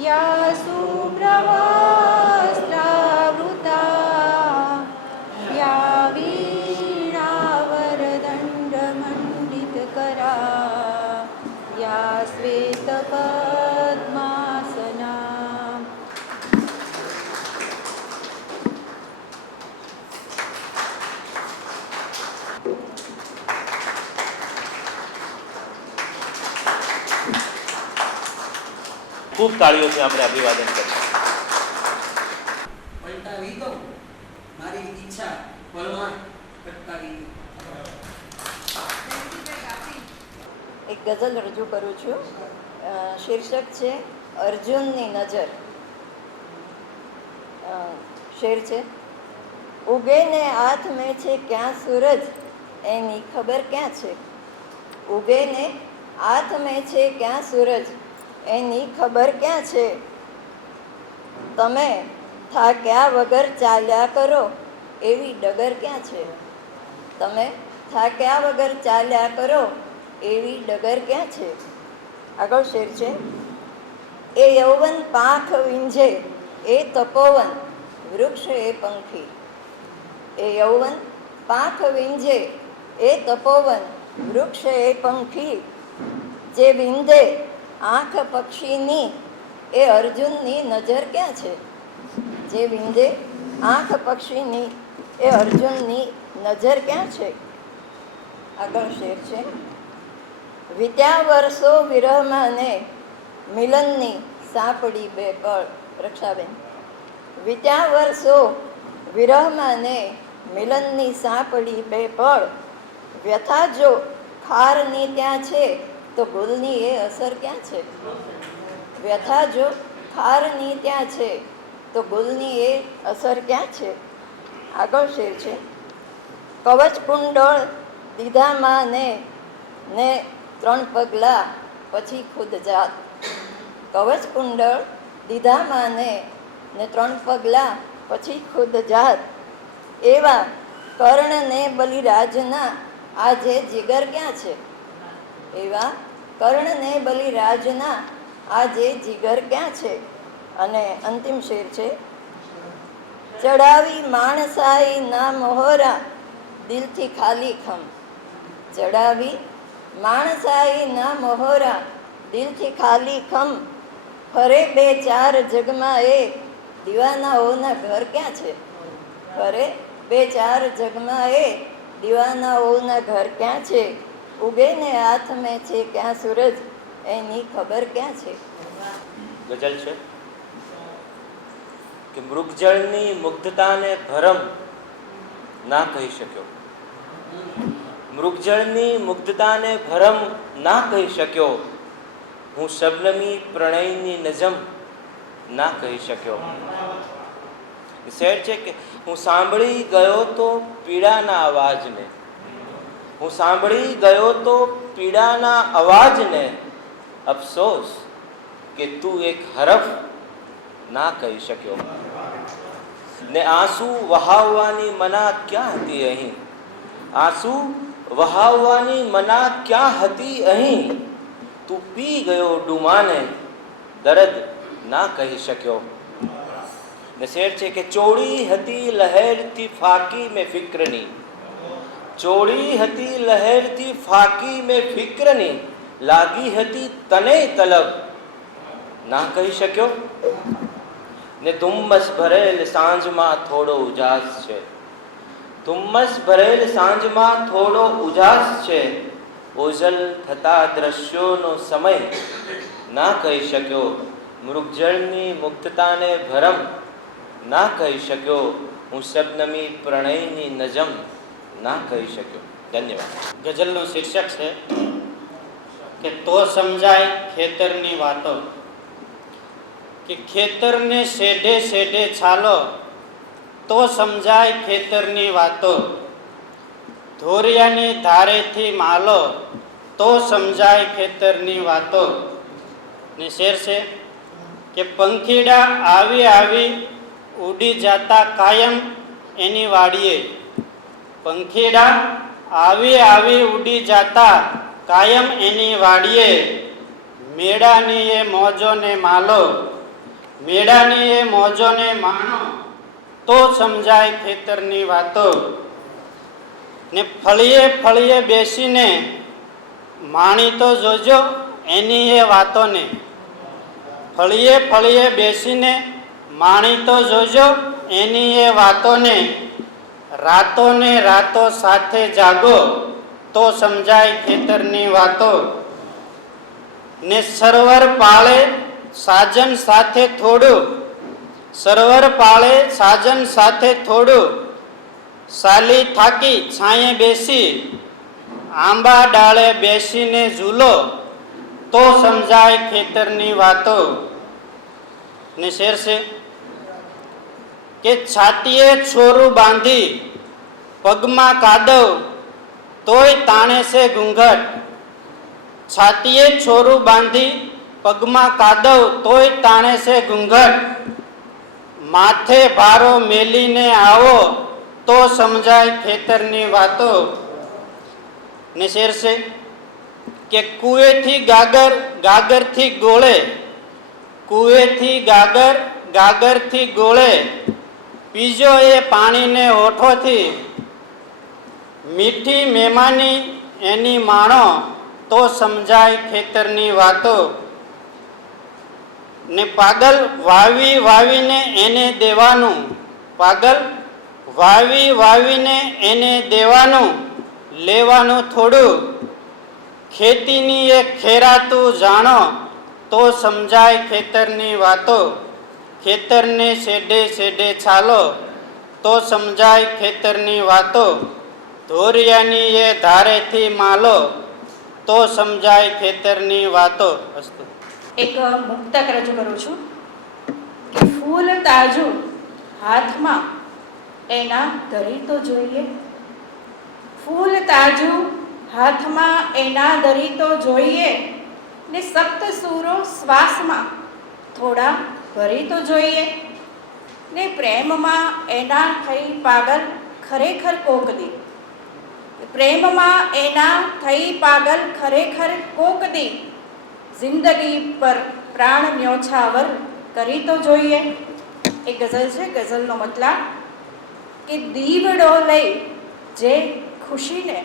या शुभ्रवस्त्रावृता या वीणावरदण्डमण्डितकरा या श्वेतपद्मासना। खूब ताळीઓથી આપણે અભિવાદન કરીએ। પલટાવી દો મારી ઈચ્છા પળમાં અટકાવી દો। એક ગઝલ રજૂ કરું છું। શીર્ષક છે અર્જુનની નજર। શેર છે, ઉગે ને હાથ મેં છે ક્યાં સૂરજ એની ખબર ક્યાં છે। ઉગે ને હાથ મેં છે ક્યાં સૂરજ એની ખબર ક્યાં છે। તમે થાક્યા વગર ચાલ્યા કરો એવી ડગર ક્યાં છે। તમે થાક્યા વગર ચાલ્યા કરો એવી ડગર ક્યાં છે। આગળ શેર છે, એ યૌવન પાંખ વીંઝે એ તપોવન વૃક્ષ એ પંખી। એ યૌવન પાંખ વીંઝે એ તપોવન વૃક્ષ એ પંખી। જે વિંધે આંખ પક્ષીની એ અર્જુનની નજર ક્યાં છે। જે વિંધે આંખ પક્ષીની એ અર્જુનની નજર ક્યાં છે। આગળ શેર છે, વીત્યા વર્ષો વિરહમાં ને મિલનની સાંપડી બે પળ। રક્ષાબેન, વીત્યા વર્ષો વિરહમાં ને મિલનની સાંપડી બે પળ। વ્યથા જો ખારની ત્યાં છે તો ગુલની એ અસર ક્યાં છે। વ્યથા જો ખારની ત્યાં છે તો ગુલની એ અસર ક્યાં છે। આગળ શેર છે, કવચ કુંડળ દીધામાં ને 3 પગલા પછી ખુદ જાત। કવચ કુંડળ દીધામાં ને 3 પગલા પછી ખુદ જાત। એવા કર્ણને બલિરાજના આજે જીગર ક્યાં છે। એવા કર્ણને બલિરાજના આજે જીગર ક્યાં છે। અને અંતિમ શેર છે, ચડાવી માણસાઈ ના મોહરા દિલથી ખાલી ખમ। ચડાવી માણસાઈ ના મોહરા દિલથી ખાલી ખમ। ફરે 2-4 જગમાં એ દીવાનાઓના ઘર ક્યાં છે। ફરે 2-4 જગમાં એ દીવાનાઓના ઘર ક્યાં છે। ઉગે ને હાથ મેં છે ક્યાં સૂરજ એની ખબર ક્યાં છે। ગઝલ છે કે મૃગજળની મુગ્ધતાને ભરમ ના કહી શક્યો। મૃગજળની મુગ્ધતાને ભરમ ના કહી શક્યો। હું શબનમી પ્રણયની નજમ ના કહી શક્યો। શેર છે કે હું સાંભળી ગયો તો પીડાના અવાજને। હું સાંભળી ગયો તો પીડાના અવાજને। અફસોસ કે તું એક હરફ ના કહી શક્યો। ને આંસુ વહાવવાની મના ક્યાં હતી અહીં। આંસુ વહાવવાની મના ક્યાં હતી અહીં। તું પી ગયો ડુમાને દર્દ ના કહી શક્યો। ને શેર છે કે ચોળી હતી લહેરથી ફાકી મેં ફિક્રની। ચોળી હતી લહેરથી ફાકી મેં ફિક્રની। લાગી હતી તને તલબ ના કહી શક્યો। ને ધુમ્મસ ભરેલ સાંજમાં થોડો ઉજાસ છે। ધુમ્મસ ભરેલ સાંજમાં થોડો ઉજાસ છે। ઓઝલ થતા દ્રશ્યોનો સમય ના કહી શક્યો। મૃગજળની મુક્તતાને ભરમ ના કહી શક્યો। હું શબનમી પ્રણયની નજમ ના કહી શક્યો। ધન્યવાદ। ગઝલનું શીર્ષક છે કે તો સમજાય ખેતરની વાતો। કે ખેતરને શેઢે શેઢે ચાલો તો સમજાય ખેતરની વાતો। ધોરિયાની ધારેથી માલો તો સમજાય ખેતરની વાતો। ને શેર છે કે પંખીડા આવી આવી ઉડી જાતા કાયમ એની વાડીએ। પંખીડા આવી આવી ઉડી જાતા કાયમ એની વાડીએ। મેળાની એ મોજો ને માલો મેળાની એ મોજોને માણો તો સમજાય ખેતરની વાતો, ને ફળીએ ફળીએ બેસીને માણી તો જોજો એની એ વાતોને. ફળીએ ફળીએ બેસીને માણી તો જોજો એની એ વાતોને. રાતો ને રાતો સાથે જાગો તો સમજાય ખેતરની વાતો, ને સરોવર પાળે સાજન સાથે થોડું, સરોવર પાળે સાજન સાથે થોડું, સાલી થાકી છાંયે બેસી આંબા ડાળે બેસીને ઝૂલો તો સમજાય ખેતરની વાતો. ને શેર છે કે છાતીએ છોરું બાંધી પગમાં કાદવ તોય તાણે છે ઘૂંઘટ. છાતીએ છોરું બાંધી પગમાં કાદવ તોય તાણે છે ઘૂંઘટ. માથે ભારો મેલીને આવો તો સમજાય ખેતરની વાતો. ને શેર છે કે કુએથી ગાગર, ગાગરથી ગોળે, કુએથી ગાગર, ગાગરથી ગોળે, પીજો એ પાણીને હોઠોથી. મીઠી મહેમાની એની માણો તો સમજાય ખેતરની વાતો. ને પાગલ વાવી વાવીને એને દેવાનું, પાગલ વાવી વાવીને એને દેવાનું, લેવાનું થોડું. ખેતીની એ ખેરાતું જાણો તો સમજાય ખેતરની વાતો. ખેતરને શેઢે શેઢે ચાલો તો સમજાય ખેતરની વાતો. ધોરિયાની એ ધારેથી માલો તો સમજાય ખેતરની વાતો. અસ્તુ. એક મુક્તક રજૂ કરું છું કે ફૂલ તાજું હાથમાં એના ધરી તો જોઈએ, ફૂલ તાજું હાથમાં એના ધરી તો જોઈએ, ને સપ્ત સૂરો શ્વાસમાં થોડા ભરી તો જોઈએ, ને પ્રેમમાં એના થઈ પાગલ ખરેખર કોક દી, પ્રેમમાં એના થઈ પાગલ ખરેખર કોક દી, જિંદગી પર પ્રાણ ન્યોછાવર કરી તો જોઈએ. એક ગઝલ છે, ગઝલનો મતલબ કે દીવડો લઈ જે ખુશીને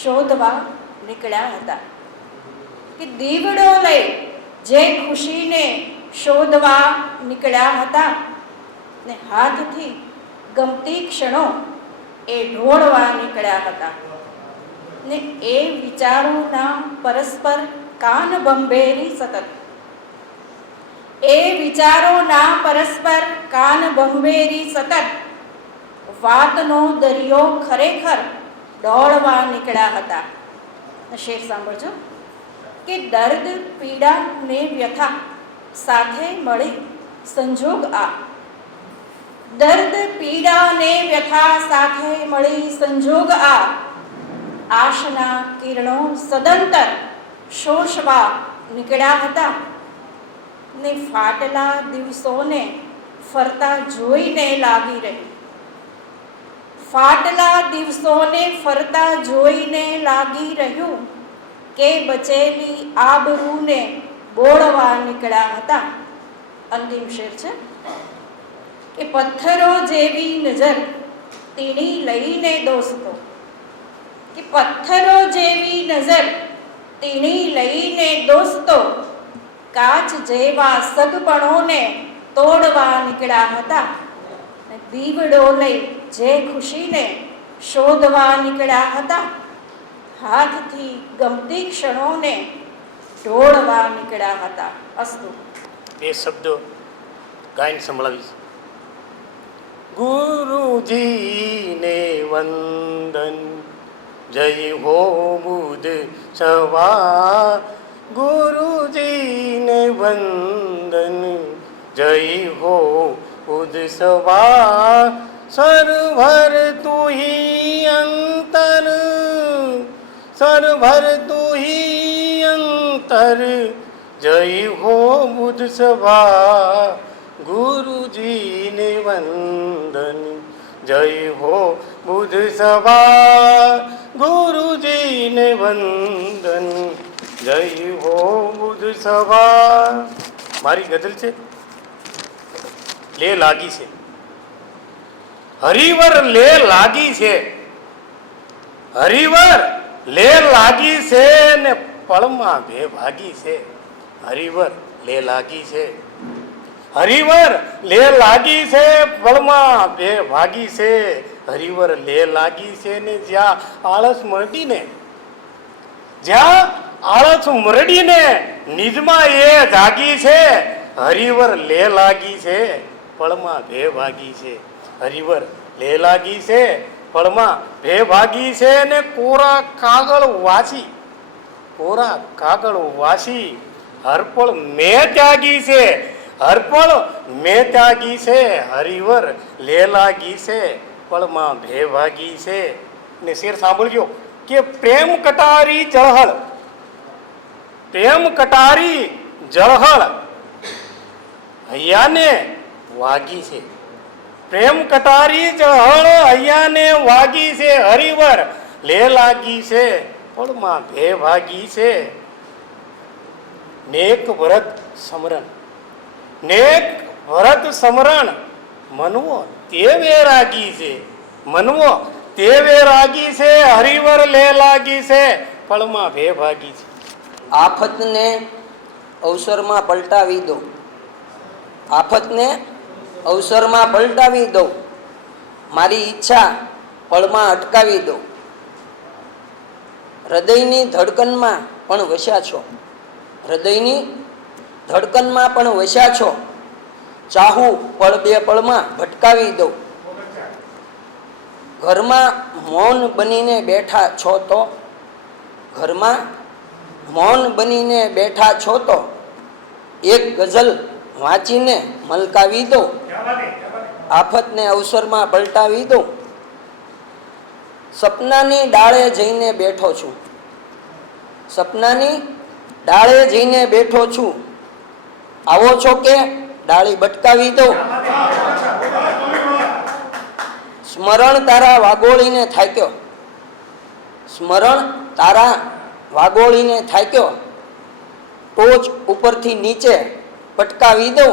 શોધવા નીકળ્યા હતા, કે દીવડો લઈ જે ખુશીને શોધવા નીકળ્યા હતા, ને હાથથી ગમતી ક્ષણો એ ઢોળવા નીકળ્યા હતા, ને એ વિચારોના પરસ્પર કાન બંભેરી સતત, એ વિચારોના પરસ્પર કાન બંભેરી સતત, વાતનો દરિયો ખરેખર દોડવા નીકળ્યા હતા. શેર સાંભળજો કે દર્દ પીડા ને વ્યથા સાથે મળી સંજોગ આ, દર્દ પીડા ને વ્યથા સાથે મળી સંજોગ આ, આશના કિરણો સદંતર શોષવા નીકળ્યા હતા, ને ફાટેલા દિવસોને ફરતા જોઈને લાગી રહી, ફાટલા દિવસોને ફરતા જોઈને લાગી રહ્યું કે બચેલી આબરૂને બોળવા નીકળ્યા હતા. અંતિમ શેર છે કે પથ્થરો જેવી નજર તીણી લઈને દોસ્તો, કે પથ્થરો જેવી નજર તીણી લઈને દોસ્તો, કાચ જેવા સગપણોને તોડવા નીકળ્યા હતા, દીવડો લઈ જે ખુશીને શોધવા નીકળ્યા હતા, હાથથી ગમતી ક્ષણોને ઢોળવા નીકળ્યા હતા. અસ્તુ. બે શબ્દો ગાયન સંભળાવીશ. ગુરુજીને વંદન, જય હો બુધ સવા, ગુરુજીને વંદન, જય હો બુધ સવા. સરભર તું ही अंतर, सरभर તું ही अंतर, जय हो बुध सभा. गुरुजी ने वंदन, जय हो बुध सभा. गुरुजी ने वंदन, जय हो बुध सभા. મારી ગઝલ છે લે લાગી છે, હરિવર લે લાગી છે, હરિવર લે લાગી છે ને પળમાં બે ભાગી છે, હરિવર લે લાગી છે, હરિવર લે લાગી છે, પળમાં બે ભાગી છે, હરિવર લે લાગી છે ને જ્યાં આળસ મરડીને, જ્યાં આળસ મરડીને નિજમાં એ જાગી છે, હરિવર લે લાગી છે, પળમાં બે ભાગી છે, હરિવર લે લાગી છે, પળમાં બે ભાગી છે ને કોરા કાગળ વાસી, કોરા કાગળ વાસી હરપળ મેં ત્યાગી છે, હરપળ મેં ત્યાગી છે, હરિવર લે લાગી છે, પળમાં બે ભાગી છે. ને શેર સાંભળજો કે પ્રેમ કટારી જળહળ, પ્રેમ કટારી જળહળ હૈયાને વાગી છે, પ્રેમ કટારી જળહળ હૈયાને વાગી છે, હરિવર લે લાગી છે, પળમાં બે ભાગી છે. નેક ભરત સમરણ, નેક ભરત સમરણ મનવો તે વેરાગી છે, મનવો તે વેરાગી છે, હરિવર લે લાગી છે, પળમાં બે ભાગી છે. આફતને અવસરમાં પલટાવી દો, આફતને અવસરમાં પલટાવી દો, મારી ઈચ્છા પળમાં અટકાવી દો, હૃદયની ધડકનમાં પણ વસ્યા છો, હૃદયની ધડકનમાં પણ વસ્યા છો, ચાહું પળ બે પળમાં ભટકાવી દો, ઘરમાં મૌન બનીને બેઠા છો તો, ઘરમાં મૌન બનીને બેઠા છો તો એક ગઝલ વાંચીને મલકાવી દો, આફતને અવસરમાં પલટાવી દો. સપનાની ડાળે જઈને બેઠો છું, સપનાની ડાળે જઈને બેઠો છું, આવો છો કે ડાળી બટકાવી દો. સ્મરણ તારા વાગોળીને થાક્યો, સ્મરણ તારા વાગોળીને થાક્યો, ટોચ ઉપરથી નીચે પટકાવી દો.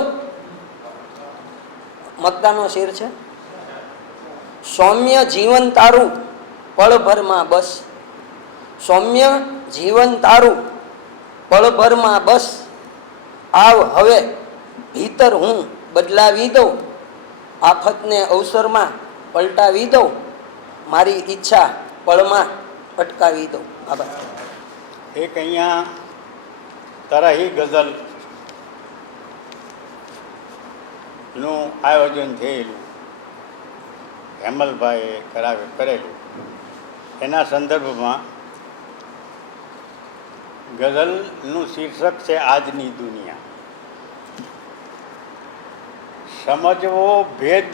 મક્તાનો શેર છે. સૌમ્ય જીવન તારું પળભરમાં બસ, સૌમ્ય જીવન તારું પળભરમાં બસ, આવ હવે ભીતર હું બદલાવી દઉં, આફતને અવસરમાં પલટાવી દઉં, મારી ઈચ્છા પળમાં અટકાવી દઉં. આભાર. એક અહીંયા તરાહી ગઝલ નું આયોજન થયેલું, હેમલભાઈએ કરેલું, એના સંદર્ભમાં ગઝલનું શીર્ષક છે આજની દુનિયા. સમજવો ભેદ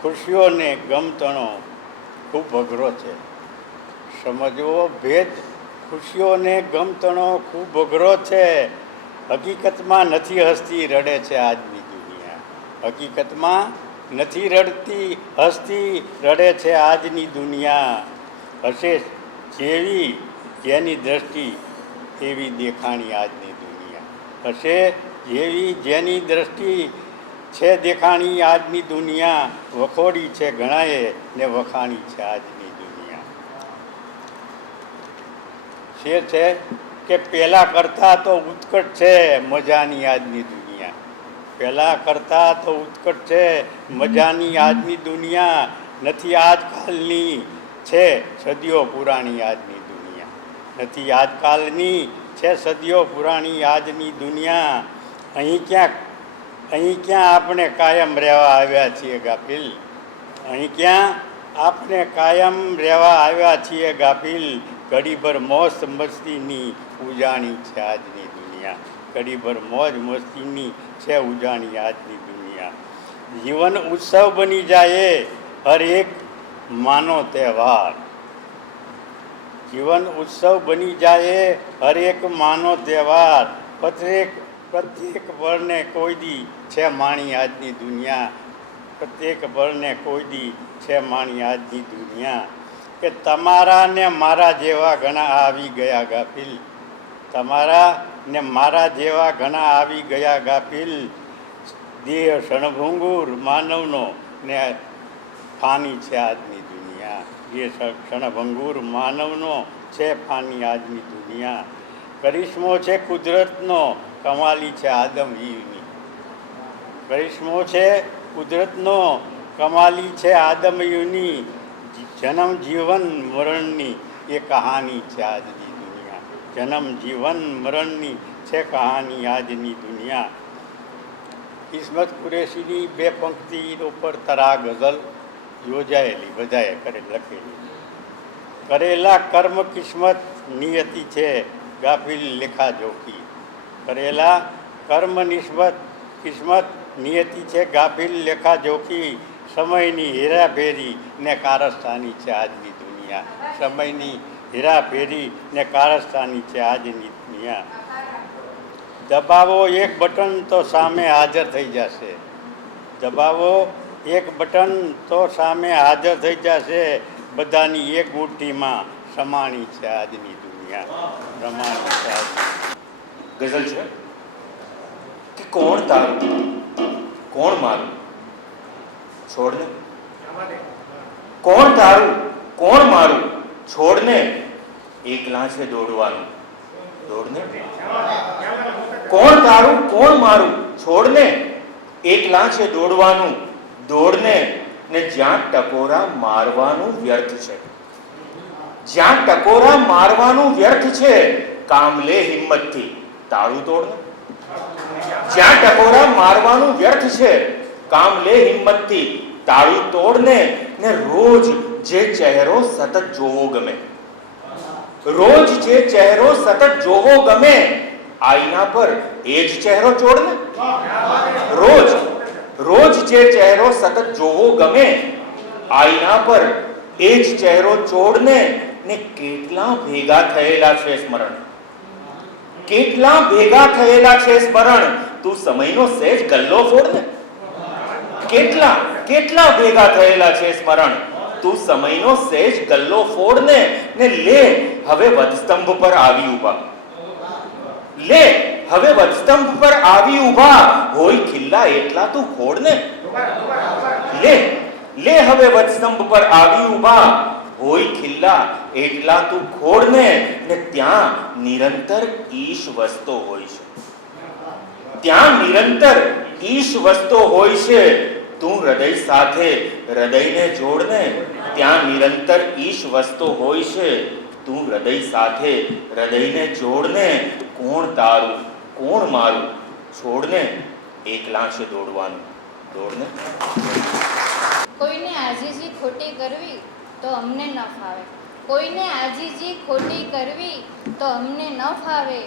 ખુશીઓને ગમતણો ખૂબ અઘરો છે, સમજવો ભેદ ખુશીઓને ગમતણો ખૂબ અઘરો છે, હકીકતમાં નથી હસતી રડે છે આજની દુનિયા, હકીકતમાં નથી રડતી હસતી રડે છે આજની દુનિયા, હશે જેવી જેની દ્રષ્ટિ એવી દેખાણી આજની દુનિયા, હશે જેવી જેની દ્રષ્ટિ છે દેખાણી આજની દુનિયા, વખોડી છે ઘણાએ ને વખાણી છે આજની દુનિયા. શેર છે કે પહેલાં કરતાં તો ઉત્કટ છે મજાની આજની દુનિયા, પહેલાં કરતાં તો ઉત્કટ છે મજાની આજની દુનિયા, નથી આજકાલની છે સદીઓ પુરાણી આજની દુનિયા, નથી આજકાલની છે સદીઓ પુરાણી આજની દુનિયા. અહીં ક્યાં આપણે કાયમ રહેવા આવ્યા છીએ ગાફિલ, અહીં ક્યાં આપણે કાયમ રહેવા આવ્યા છીએ ગાફિલ, ઘડીભર મોજ મસ્તીની ઉજાણી છે આજની દુનિયા, ઘડીભર મોજ મસ્તીની છે ઉજાણી આજની દુનિયા. જીવન ઉત્સવ બની જાય હર એક માનો તહેવાર, જીવન ઉત્સવ બની જાય હર એક માનો તહેવાર, પ્રત્યેક પળને કોઈ દી છે માણી આજની દુનિયા, પ્રત્યેક પળને કોઈ દી છે માણી આજની દુનિયા. કે તમારા ને મારા જેવા ઘણા આવી ગયા ગાફિલ, તમારા ને મારા જેવા ઘણા આવી ગયા ગાફિલ, દેહ ક્ષણભંગુર માનવનો ને ફાની છે આજની દુનિયા. દેહ ક્ષણભંગુર માનવનો છે ફાની આજની દુનિયા. કરિશ્મો છે કુદરતનો, કમાલી છે આદમ ઈવની. કરિશ્મો છે કુદરતનો, કમાલી છે આદમ ઈવની. જન્મ જીવન મરણની એ કહાની છે આજની દુનિયા. જન્મ જીવન મરણની છે કહાની આજની દુનિયા. કિસ્મત કુરેશીની 2 પંક્તિ ઉપર તરા ગઝલ યોજાયેલી, બધાએ લખેલી. કરેલા કર્મ કિસ્મત નિયતિ છે, ગાફિલ લેખા જોખી. કરેલા કર્મ કિસ્મત નિયતિ છે, ગાફિલ લેખા જોખી. સમયની હેરાફેરી ને કારસ્તાની છે આજની દુનિયા. સમયની હેરાફેરી ને કારસ્તાની છે આજની દુનિયા. દબાવો એક બટન તો સામે હાજર થઈ જશે. દબાવો એક બટન તો સામે હાજર થઈ જશે. બધાની એક મુઠ્ઠીમાં સમાણી છે આજની દુનિયા. સમાણી છે ગઝલ છે કે કોણ તારું કોણ મારું છોડને, કોણ તારું કોણ મારું છોડને, એકલા છે દોડવાનું દોડને. કોણ તારું કોણ મારું છોડને, એકલા છે દોડવાનું દોડને. ને જ્યાં ટકોરા મારવાનું વ્યર્થ છે, જ્યાં ટકોરા મારવાનું વ્યર્થ છે, કામ લે હિંમતથી તાળું તોડને. જ્યાં ટકોરા મારવાનું વ્યર્થ છે, કામ લે હિંમતથી તાળું તોડને. ને રોજ જે ચહેરો સતત જોવો ગમે, રોજ જે ચહેરો સતત જોવો ગમે, આઈના પર એ જ ચહેરો જોડને. રોજ રોજ જે ચહેરો સતત જોવો ગમે, આઈના પર એ જ ચહેરો ચોડને. ને કેટલા ભેગા થયેલા છે સ્મરણ, કેટલા ભેગા થયેલા છે સ્મરણ, તું સમયનો સહેજ ગલ્લો ફોડને. કેટલા કેટલા ભેગા થયેલા છે સ્મરણ, તું સમયનો સહેજ ગલ્લો ફોડને. ને લે હવે વધસ્તંભ પર આવી ઊભા, લે હવે વધસ્તંભ પર આવી ઊભા, હોય ખિલ્લા એટલા તું ખોડને. લે લે હવે વધસ્તંભ પર આવી ઊભા, હોય ખિલ્લા એટલા તું ખોડને. ને ત્યાં નિરંતર ઈશ વસતો હોય છે, ત્યાં નિરંતર ઈશ વસતો હોય છે. તું હૃદય સાથે હૃદયને જોડને. ત્યાં નિરંતર ઈશ વસતો હોય છે, તું હૃદય સાથે હૃદયને જોડને. કોણ તારું કોણ મારું છોડને, એકલા છે દોડવાનું દોડને. કોઈને આજીજી ખોટી કરવી તો અમને ન ફાવે, કોઈને આજીજી ખોટી કરવી તો અમને ન ફાવે.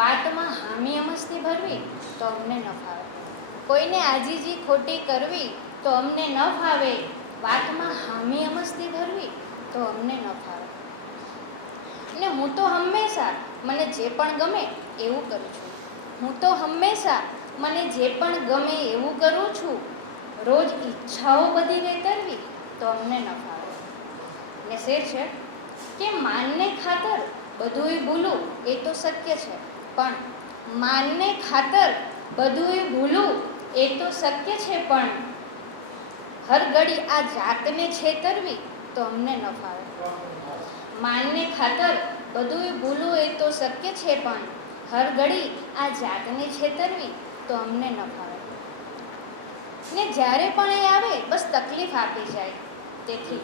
વાતમાં હામી મસ્તી ભરવી તો અમને ન ફાવે, કોઈને આજીજી ખોટી કરવી તો અમને ન ફાવે. વાતમાં હામી મસ્તી ભરવી તો અમને ન ફાવે. ને હું તો હંમેશા મને જે પણ ગમે એવું કરું છું, હું તો હંમેશા મને જે પણ ગમે એવું કરું છું. રોજ ઈચ્છાઓ બધી વેતરવી તો અમને ન ફાવે. ને શેર છે કે માનને ખાતર બધુંય ભૂલું એ તો શક્ય છે, પણ માનને ખાતર બધુંય ભૂલું એ તો શક્ય છે, પણ હર ઘડી આ જાતને છેતરવી તો અમને ન ફાવે. માનને ખાતર બધુંય ભૂલું એ તો શક્ય છે, પણ હર ઘડી આ જાતને છેતરવી તો અમને ન ફાવે. ને જ્યારે પણ એ આવે બસ તકલીફ આપી જાય, તેથી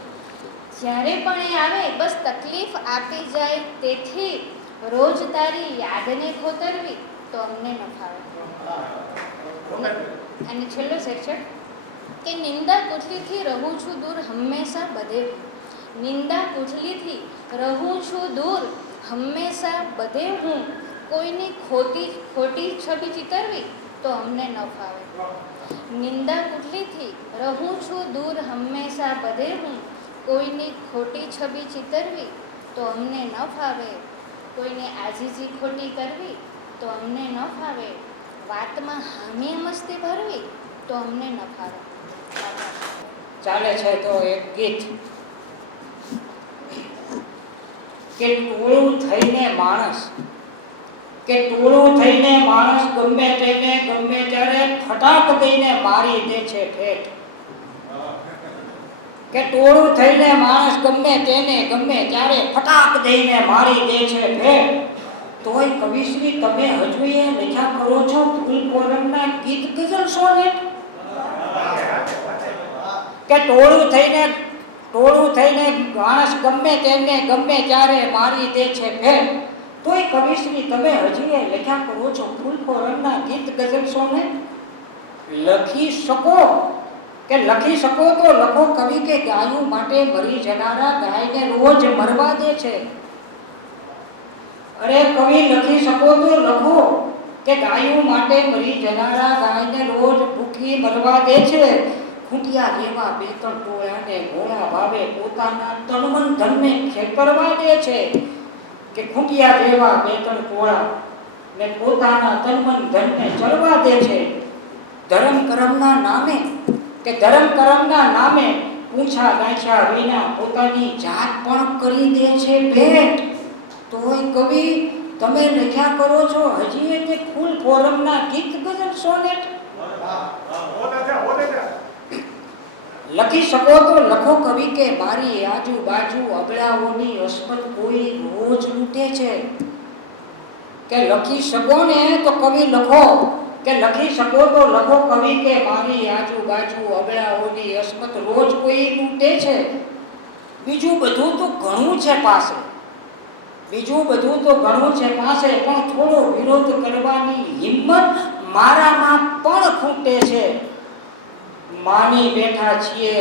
જ્યારે પણ એ આવે બસ તકલીફ આપી જાય, તેથી રોજ તારી યાદને ખોતરવી તો અમને ન ફાવે. અને છેલ્લો શેર છે કે નિંદા કુથલીથી રહું છું દૂર હંમેશા બધે હું, નિંદા કુથલીથી રહું છું દૂર હંમેશા બધે હું. કોઈની ખોટી છબી ચિતરવી તો અમને ન ફાવે. નિંદા કુથલીથી રહું છું દૂર હંમેશા બધે હું, કોઈની ખોટી છબી ચિતરવી તો અમને ન ફાવે. કોઈને આજીજી ખોટી કરવી તો અમને ન ફાવે. વાતમાં હામી મસ્તી ભરવી તો અમને ન ફાવે. ચાલે છે તો એક ગીત કે ટોળું થઈને માણસ ગમે તેને ગમે ત્યારે ફટાક દઈને મારી દે છે ઠેઠ. કે ટોળું થઈને માણસ ગમે તેને ગમે ત્યારે ફટાક દઈને મારી દે છે ઠેઠ. તોય કવિશ્રી તમે હજુ એ લખ્યા કરો છો ફૂલ કોલમના ગીત ગઝલ સોનેટ. કે ટોળું થઈને માણસ ગમે તેને ગમે ત્યારે મારી દે છે ઠેઠ. તોય કવિશ્રી તમે હજી એ લખ્યા કરો છો ફૂલ કોલમના ગીત ગઝલ સોનેટ. લખી શકો તો લખો કવિ કે ગાયું માટે મરી જનારા ગાયને રોજ મરવા દે છે. અરે કવિ લખી શકો તો લખો કે ગાયું માટે મરી જનારા ગાયને રોજ ભૂખી મરવા દે છે. ખૂંટિયા જેવા બે ત્રણ ટોળાને ઘોડા ભાવે પોતાના તનમન ધનને ખેતરવા દે છે. કે ખૂંટિયા જેવા બે ત્રણ ટોળા ને પોતાના તનમન ધનને ચરવા દે છે. ધર્મ કર્મના નામે પૂછા ગાંઠ્યા વિના પોતાની જાત પણ કરી દે છે ભેટ. તોય કવિ તમે લખ્યા કરો છો હજી તે ફૂલ ફોરમના ગીત ગઝલ સોનેટ. લખી શકો તો લખો કવિ કે મારી આજુબાજુ અબળાઓની અસ્મત કોઈ રોજ લૂંટે છે. કે લખી શકો ને તો કવિ લખો કે લખી શકો તો લખો કવિ કે મારી આજુબાજુ અબળાઓની અસ્મત રોજ કોઈ લૂંટે છે. બીજું બધું તો ઘણું છે પાસે પણ થોડો વિરોધ કરવાની હિંમત મારામાં પણ ખૂટે છે. માની બેઠા છીએ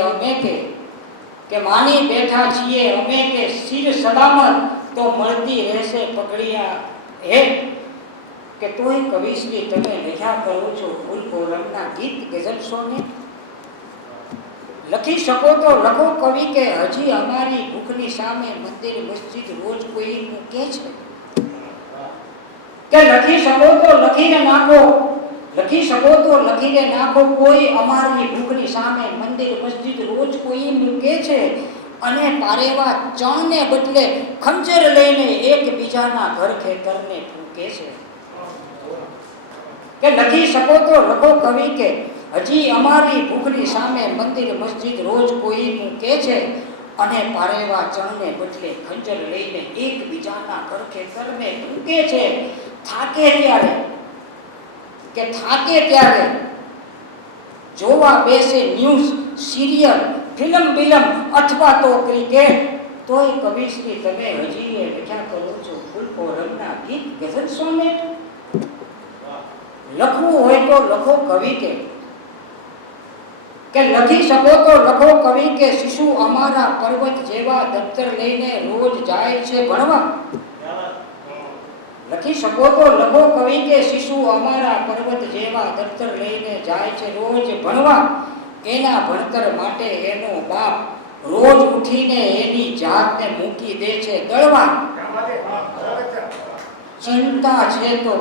અમે કે શિર સલામત તો મળતી રહેશે પગડિયા હેઠ. કે તોય કવિશ્રી તમે લખ્યા કરો છો ફૂલ કોલમના ગીત ગઝલ સોનેટ. લખી શકો તો લખો કવિ કે હજી અમારી ભૂખની સામે મંદિર મસ્જિદ રોજ કોઈ મૂકે છે. કે લખી શકો તો લખીને નાખો કોઈ અમારી ભૂખની સામે મંદિર મસ્જિદ રોજ કોઈ મૂકે છે. અને પારેવા ચણને બદલે ખંજર લઈને એકબીજાના ઘર ખેતરને ફૂંકે છે. કે લખી શકો તો લખો કવિ કે હજી અમારી ભૂખની સામે મંદિર મસ્જિદ રોજ કોઈ મૂકે છે. અને પારેવા ચણને બદલે ખંજર લઈને એકબીજાના ઘર ખેતરને ફૂંકે છે. થાકે ત્યારે જોવા બેસે ન્યૂઝ સિરિયલ ફિલ્મ અથવા તો ક્રિકેટ. તોય કવિશ્રી તમે હજી એ લખ્યા કરો છો ફૂલ કોલમના ગીત ગઝલ સોનેટ. લખવું હોય તો લખો કવિ કે લખી શકો તો લખો કવિ કે શિશુ અમારા પર્વત જેવા દફતર લઈને રોજ જાય છે ભણવા. લખી શકો તો લખો કવિ કે શિશુ અમારા પર્વત જેવા દફતર લઈને જાય છે રોજ ભણવા. એના ભણતર માટે એનો બાપ રોજ ઉઠીને એની જાતને મૂકી દે છે દળવા. ચિંતા છે તો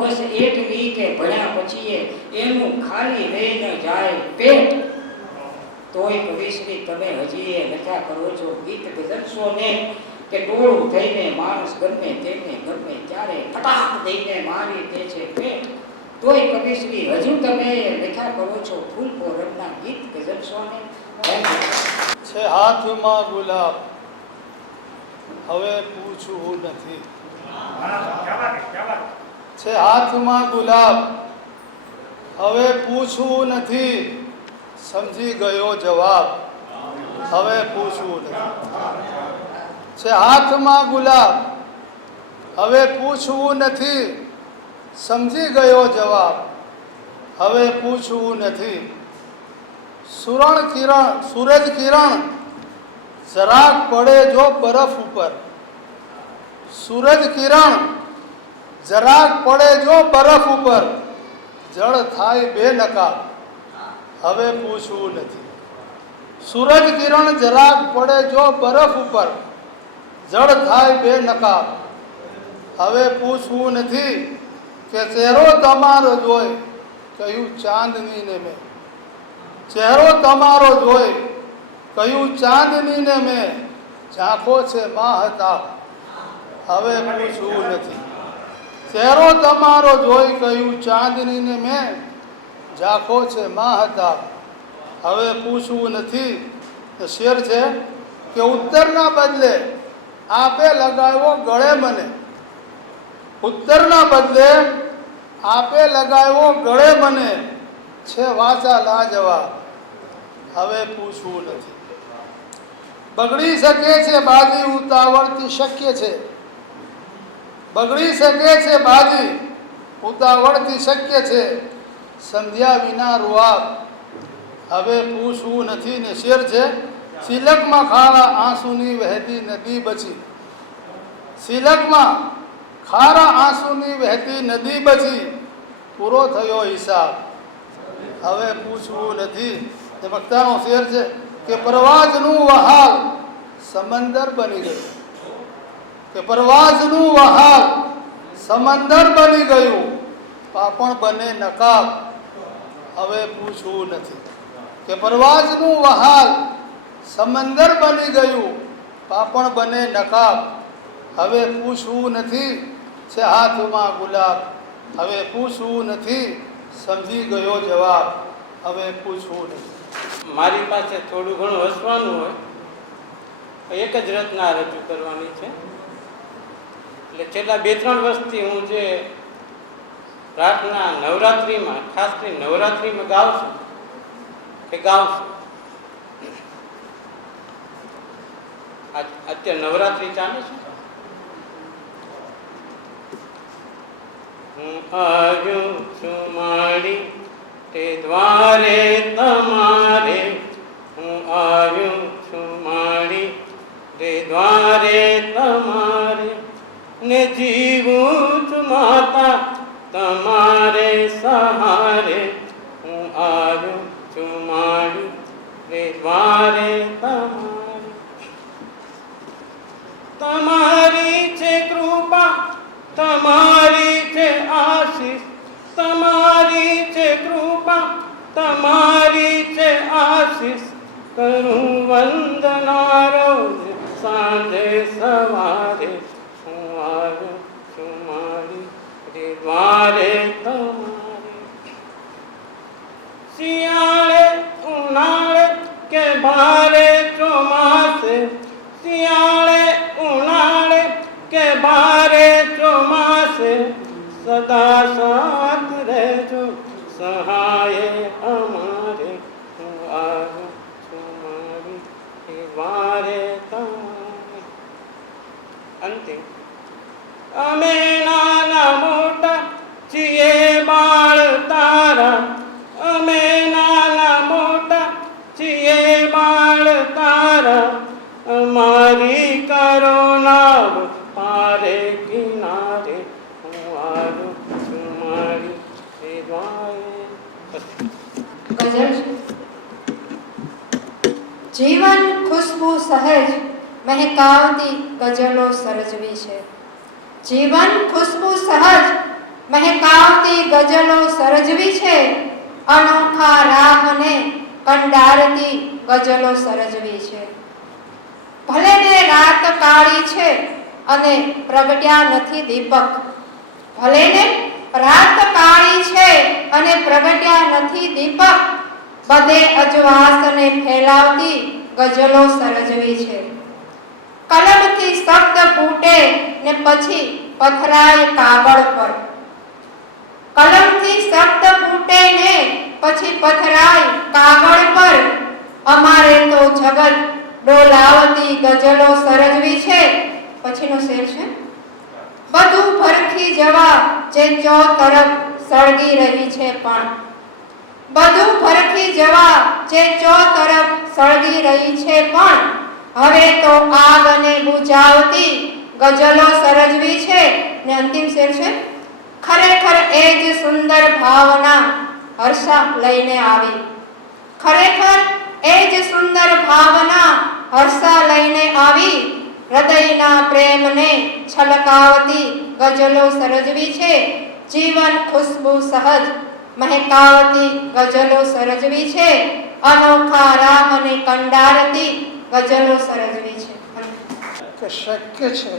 બસ એટલી કે ભણ્યા પછી એનું ખાલી રહીને જાય પેટ. તોય કવિશ્રી તમે હજી એ લખ્યા કરો છો ગીત ગઝલ સોનેટ. કે ટોળું થઈને માણસ ગમે તેને ગમે ત્યારે ફટાક દઈને મારી દે છે પેટ. તોય કવિશ્રી હજુ તમે લખ્યા કરો છો ફૂલ કોલમના ગીત ગઝલ સોનેટ. છે હાથમાં ગુલાબ હવે પૂછવું નથી. છે હાથમાં ગુલાબ હવે પૂછવું નથી. સમજી ગયો જવાબ હવે પૂછવું નથી. છે હાથમાં ગુલાબ હવે પૂછવું નથી. સમજી ગયો જવાબ હવે પૂછવું નથી. સૂરજ કિરણ જરાક પડે જો બરફ ઉપર. સૂરજ કિરણ જરાક પડે જો બરફ ઉપર જળ થાય બેનકાબ હવે પૂછવું નથી. સૂરજ કિરણ જરાક પડે જો બરફ ઉપર જળ થાય બેનકાબ હવે પૂછવું નથી. કે ચહેરો તમારો જોઈ કહ્યું ચાંદનીને મેં. ચહેરો તમારો જોઈ કહ્યું ચાંદનીને મેં. ઝાંખો છે માહતાબ હવે પૂછવું નથી. ચહેરો તમારો જોઈ કહ્યું ચાંદનીને મેં ઝાંખો છે માં હતા હવે પૂછવું નથી. તો શેર છે કે ઉત્તરના બદલે આપે લગાવ્યો ગળે મને, ઉત્તરના બદલે આપે લગાવ્યો ગળે મને, છે વાચા લાજવાબ હવે પૂછવું નથી. બગડી શકે છે બાજી ઉતાવળથી શક્ય છે, બગડી શકે છે બાજી ઉતાવળથી શક્ય છે, સંધ્યા વિના રૂઆબ હવે પૂછવું નથી. ને શેર છે સિલકમાં ખારા આંસુની વહેતી નદી બચી, સિલકમાં ખારા આંસુની વહેતી નદી બચી, પૂરો થયો હિસાબ હવે પૂછવું નથી. એ વક્તાનો શેર છે કે પરવાજનું વહાલ સમંદર બની ગયું, કે પરવાજનું વહાલ સમંદર બની ગયું, પાપણ બને નકાબ હવે પૂછવું નથી. કે પરવાજનું વહાલ સમંદર બની ગયું, પાપણ બને નકાબ હવે પૂછવું નથી. છે હાથમાં ગુલાબ હવે પૂછવું નથી, સમજી ગયો જવાબ હવે પૂછવું નથી. મારી પાસે થોડું ઘણું હસવાનું હોય, એક જ રચના રજૂ કરવાની છે. એટલે છેલ્લા 2-3 વર્ષથી હું જે પ્રાર્થના નવરાત્રિમાં, ખાસ કરીને નવરાત્રિમાં ગાઉં છું. અત્યારે નવરાત્રિ ચાલે છે. હું આવ્યો છું મારી તે દ્વારે તમારે, હું આવ્યો છું મારી તે દ્વારે તમારે, ને જીવું છું માતા તમારે સહારે, હું આવ્યો છું મારી તે દ્વારે તમારે. તમારી છે કૃપા, તમારી છે આશીષ, તમારી છે કૃપા, તમારી છે આશીષ, કરું વંદના રોજ સાંજે સવારે, હું આવ્યો છું મારી તે દ્વારે તમારે. શિયાળે ઉનાળે કે ભારે ચોમાસે, શિયાળે ઉનાળે કે ભારે ચોમાસે, સદા સાથ રહેજો સહાય અમારે, હું આવ્યો છું મારી તે વારે તમારે. અંતિમ. અમે નાના મોટા છીએ બાળ તારા, અમે નાના મોટા છીએ બાળ તારા, અમારી કરુણા પારે કિનારે, હું આવ્યો છું મારી તે દ્વારે. ગઝલ. જીવન ખુશ્બુ સહેજ મહેકાવતી ગઝલો સર્જવી છે, જીવન ખુશ્બુ સહજ મહેકાવતી ગઝલો સર્જવી છે, અનોખા રાહને કંડારતી ગઝલો સર્જવી છે. ભલે ને રાત કાળી છે અને પ્રગટ્યા નથી દીપક, ભલે ને રાત કાળી છે અને પ્રગટ્યા નથી દીપક, બધે અજવાસને ફેલાવતી ગઝલો સર્જવી છે. કલમથી શબ્દ ફૂટે ને પછી પથરાય કાગળ પર, કલમથી શબ્દ ફૂટે ને પછી પથરાય કાગળ પર, અમારે તો જગત ડોલાવતી ગઝલો સર્જવી છે. પછીનો શેર છે બધું ભરખી જવા જે ચો તરફ સળગી રહી છે, પણ બધું ભરખી જવા જે ચો તરફ સળગી રહી છે, પણ હવે તો આગને બુઝાવતી ગઝલો સર્જવી છે. ને અંતિમ શેર છે ખરેખર એ જ સુંદર ભાવના હર્ષા લઈને આવી, ખરેખર એ જ સુંદર ભાવના હર્ષા લઈને આવી, હૃદયના પ્રેમને છલકાવતી ગઝલો સર્જવી છે. જીવન ખુશ્બુ સહજ મહેકાવતી ગઝલો સર્જવી છે, અનોખા રામને કંડારતી ગઝલો સર્જવી છે. કે શક્ય છે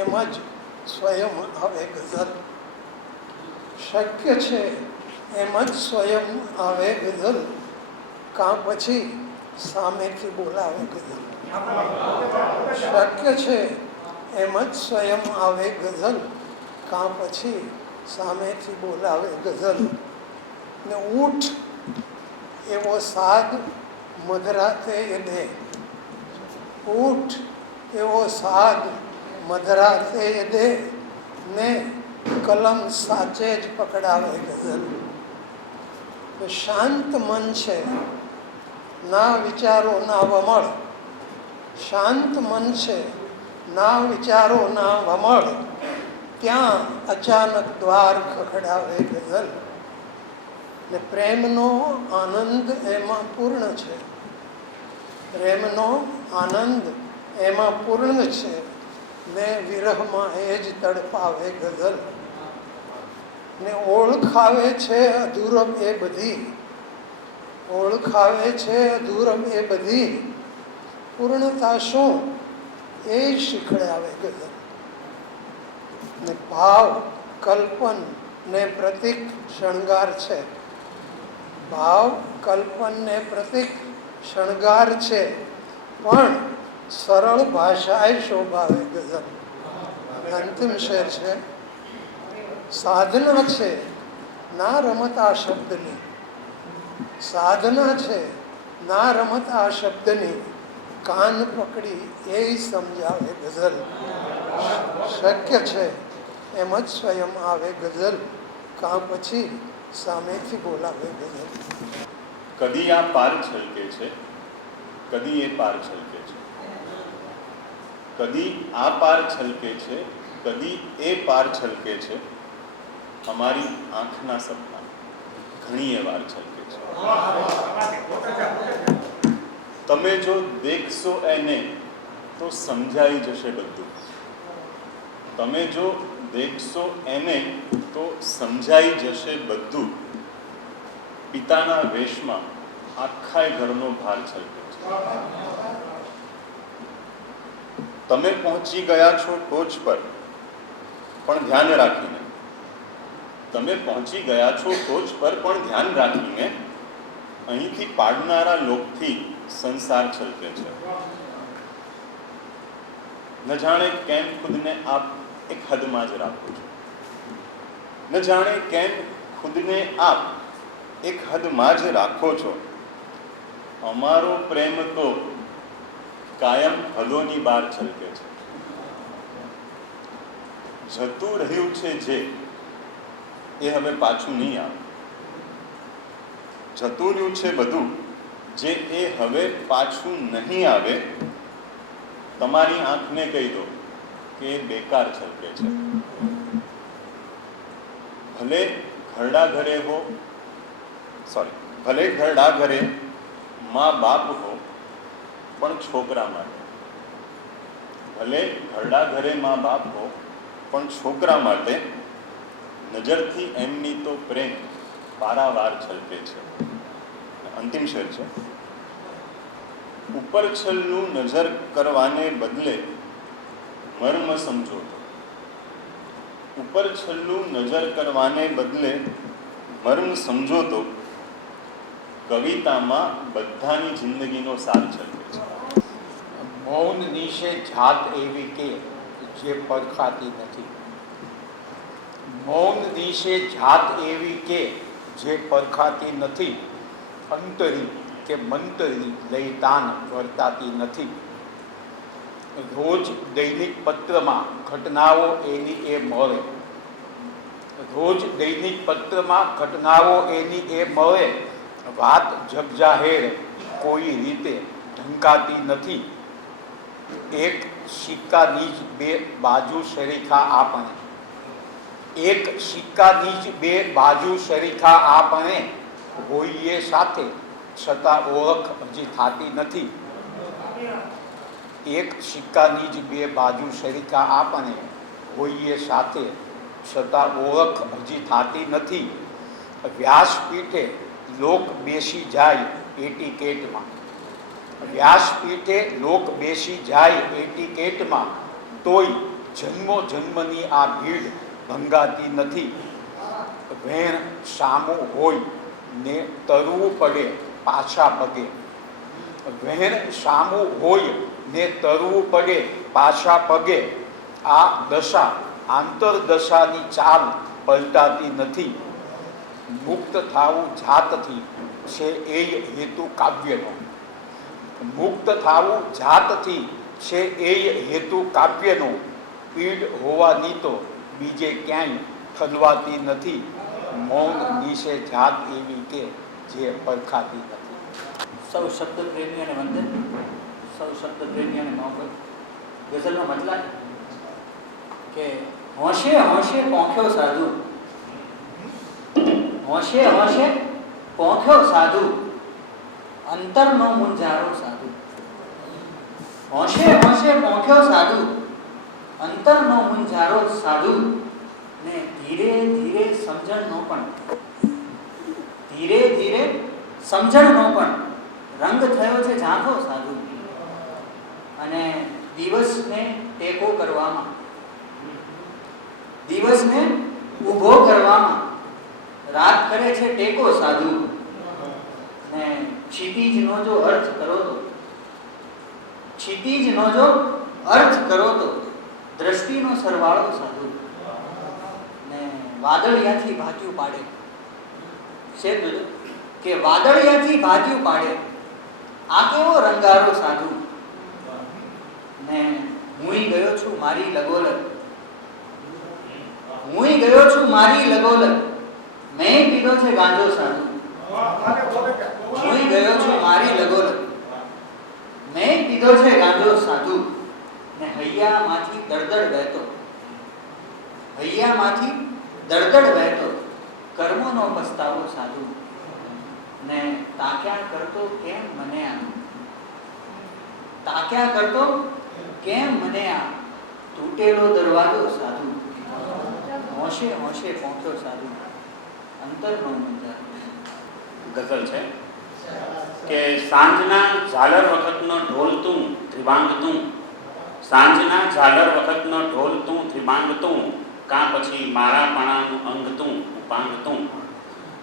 એમ જ સ્વયં આવે ગઝલ. શક્ય છે એમ જ સ્વયં આવે ગઝલ, કાં પછી સામેથી બોલાવે ગઝલ. શક્ય છે એમ જ સ્વયં આવે ગઝલ, કાં પછી સામેથી બોલાવે ગઝલ. ને ઊઠ એવો સાદ મધરાતે દે, ઊઠ એવો સાદ મધરાતે દે, ને કલમ સાચે જ પકડાવે ગઝલ. શાંત મન છે, ના વિચારો ના વમળ, શાંત મન છે, ના વિચારો ના વમળ, ત્યાં અચાનક દ્વાર ખખડાવે ગઝલ. ને પ્રેમનો આનંદ એમાં પૂર્ણ છે, પ્રેમનો આનંદ એમાં પૂર્ણ છે, ને વિરહમાં એ જ તડપાવે ગઝલ. ને ઓળખાવે છે અધૂરમ એ બધી, ઓળખાવે છે અધૂરમ એ બધી, પૂર્ણતા શું એ શીખડાવે ગઝલ. ને ભાવ કલ્પન ને પ્રતિક શણગાર છે, ભાવ કલ્પન ને પ્રતિક શણગાર છે, પણ સરળ ભાષાએ શોભાવે ગઝલ. અંતિમ શેર છે, સાધના છે ના રમત આ શબ્દની, સાધના છે ના રમત આ શબ્દની, કાન પકડી એ સમજાવે ગઝલ. શક્ય છે એમ જ સ્વયં આવે ગઝલ, કાં પછી સામેથી બોલાવે ગઝલ. કદી આ પાર છલકે છે, કદી એ પાર છલકે છે, કદી આ પાર છલકે છે, કદી એ પાર છલકે છે, અમારી આંખના સપના ઘણી વાર છલકે છે. તમે જો દેખશો એને તો સમજાઈ જશે બધું, તમે જો દેખશો એને તો સમજાઈ જશે બધું, પિતાના વેશમાં આખાય ઘરનો ભાર છલકે છે. તમે પહોંચી ગયા છો ટોચ પર પણ ધ્યાન રાખીને, તમે પહોંચી ગયા છો ટોચ પર પણ ધ્યાન રાખીને, અહીંથી પાડનારા લોકથી સંસાર છલકે છે. ન જાણે કેમ ખુદને આપ એક હદમાં જ રાખો છો, ન જાણે કેમ ખુદને આપ એક હદમાં જ રાખો છો, અમારો પ્રેમ તો કાયમ હદોની બહાર છલકે છે. જતું રહ્યું છે જે એ હવે પાછું નહીં આવે, જતું રહ્યું છે બધું જે એ હવે પાછું નહીં આવે, તમારી આંખને કહી દો કે એ બેકાર છલકે છે. ભલે ઘરડા ઘરે હો, ભલે ઘરડા ઘરે મા બાપ હો, પણ છોકરા માટે, ભલે ઘરડા ઘરે મા બાપ હો પણ છોકરા માટે, નજરથી એમની તો પ્રેમ પારાવાર છલકે છે. અંતિમ શેર છે, ઉપર છલનું નજર કરવાને બદલે મર્મ સમજો તો, ઉપર છલનું નજર કરવાને બદલે મર્મ સમજો તો, કવિતામાં બધાની જિંદગીનો સાર છલકે છે. મૌન નિશે જાત એવી કે જે પરખાતી નથી, મૌન દિશે જાત એવી કે જે પરખાતી નથી, અંતરી કે મંતરી લઈ તાન વર્તાતી નથી. રોજ દૈનિક પત્રમાં ઘટનાઓ એની એ મળે, રોજ દૈનિક પત્રમાં ઘટનાઓ એની એ મળે, વાત જગજાહેર કોઈ રીતે ઢંકાતી નથી. એક સિક્કાની જ બે બાજુ સરીખા આપણે, એક સિક્કાની જ બે બાજુ સરીખા આપણે, હોઈએ સાથે છતાં ઓળખ હજી થતી નથી. એક સિક્કાની જ બે બાજુ સરીખા આપણે, હોઈએ સાથે છતાં ઓળખ હજી થતી નથી. વ્યાસપીઠે લોક બેસી જાય એટીકેટમાં, વ્યાસપીઠે લોક બેસી જાય એટીકેટમાં, તોય જન્મો જન્મની આ ભીડ ભંગાતી નથી. વેણ સામું હોય ને તરવું પડે પાછા પગે. વેણ સામું હોય ને તરવું પડે પાછા પગે. આ દશા આંતરદશાની ચાલ પલટાતી નથી. મુક્ત થાવું જાતથી છે એ હેતુ કાવ્યનો. મુક્ત થાવું જાતથી છે એ હેતુ કાવ્યનો. પીડ હોવાની તો બીજે ક્યાંય ઠલવાતી નથી. મૌન નિશે જાત એવી કે જે પરખાતી નથી. સૌ શબ્દ પ્રેમીઓને વંદન, સૌ શબ્દ પ્રેમીઓને મોહબ્બત. ગઝલનો મતલબ કે હોંશે હોંશે પહોંખ્યો સાધુ, હોંશે હોંશે પહોંખ્યો સાધુ, અંતરનો મૂંઝારો સાધુ. હોંશે હોંશે પહોંખ્યો સાધુ, અંતરનો મૂંઝારો સાધુ. ને ધીરે ધીરે સમજણનો પણ, ધીરે ધીરે સમજણનો પણ રંગ થયો છે ઝાંખો સાધુ. અને દિવસને ટેકો કરવામાં, દિવસને ઊભો કરવામાં રાત કરે છે ટેકો સાધુ. ને ક્ષિતિજનો જો અર્થ કરો તો, ક્ષિતિજનો જો અર્થ કરો તો દ્રષ્ટિનો સરવાળો સાધુ. ને વાદળિયાથી ભાગ્યું પાડે છે કે વાદળિયાથી ભાગ્યું પાડે આ કેવો રંગારો સાધુ. ને હુંય ગયો છું મારી લગોલગ, હુંય ગયો છું મારી લગોલગ, મેં પીધો છે ગાંજો સાધુ. હુંય ગયો છું મારી લગોલગ, મેં પીધો છે ગાંજો સાધુ. ને હૈયામાંથી દળદળ વહેતો, હૈયામાંથી દળદળ વહેતો કર્મોનો પસ્તાવો સાધુ. ને તાક્યા કરતો કેમ મને આ, તાક્યા કરતો કેમ મને આ તૂટેલો દરવાજો સાધુ. હોંશે હોંશે પહોંચ્યો સાધુ, અંતરનો મૂંઝારો. ગઝલ છે કે સાંજના ઝાલર વખતનો ઢોલ તું ત્રિભાંગ તું, સાંજના ઝાલર વખતનો ઢોલ તું ત્રિભાંગ તું, કાં પછી મારા પણાનું અંગ તું ઉપાંગ તું.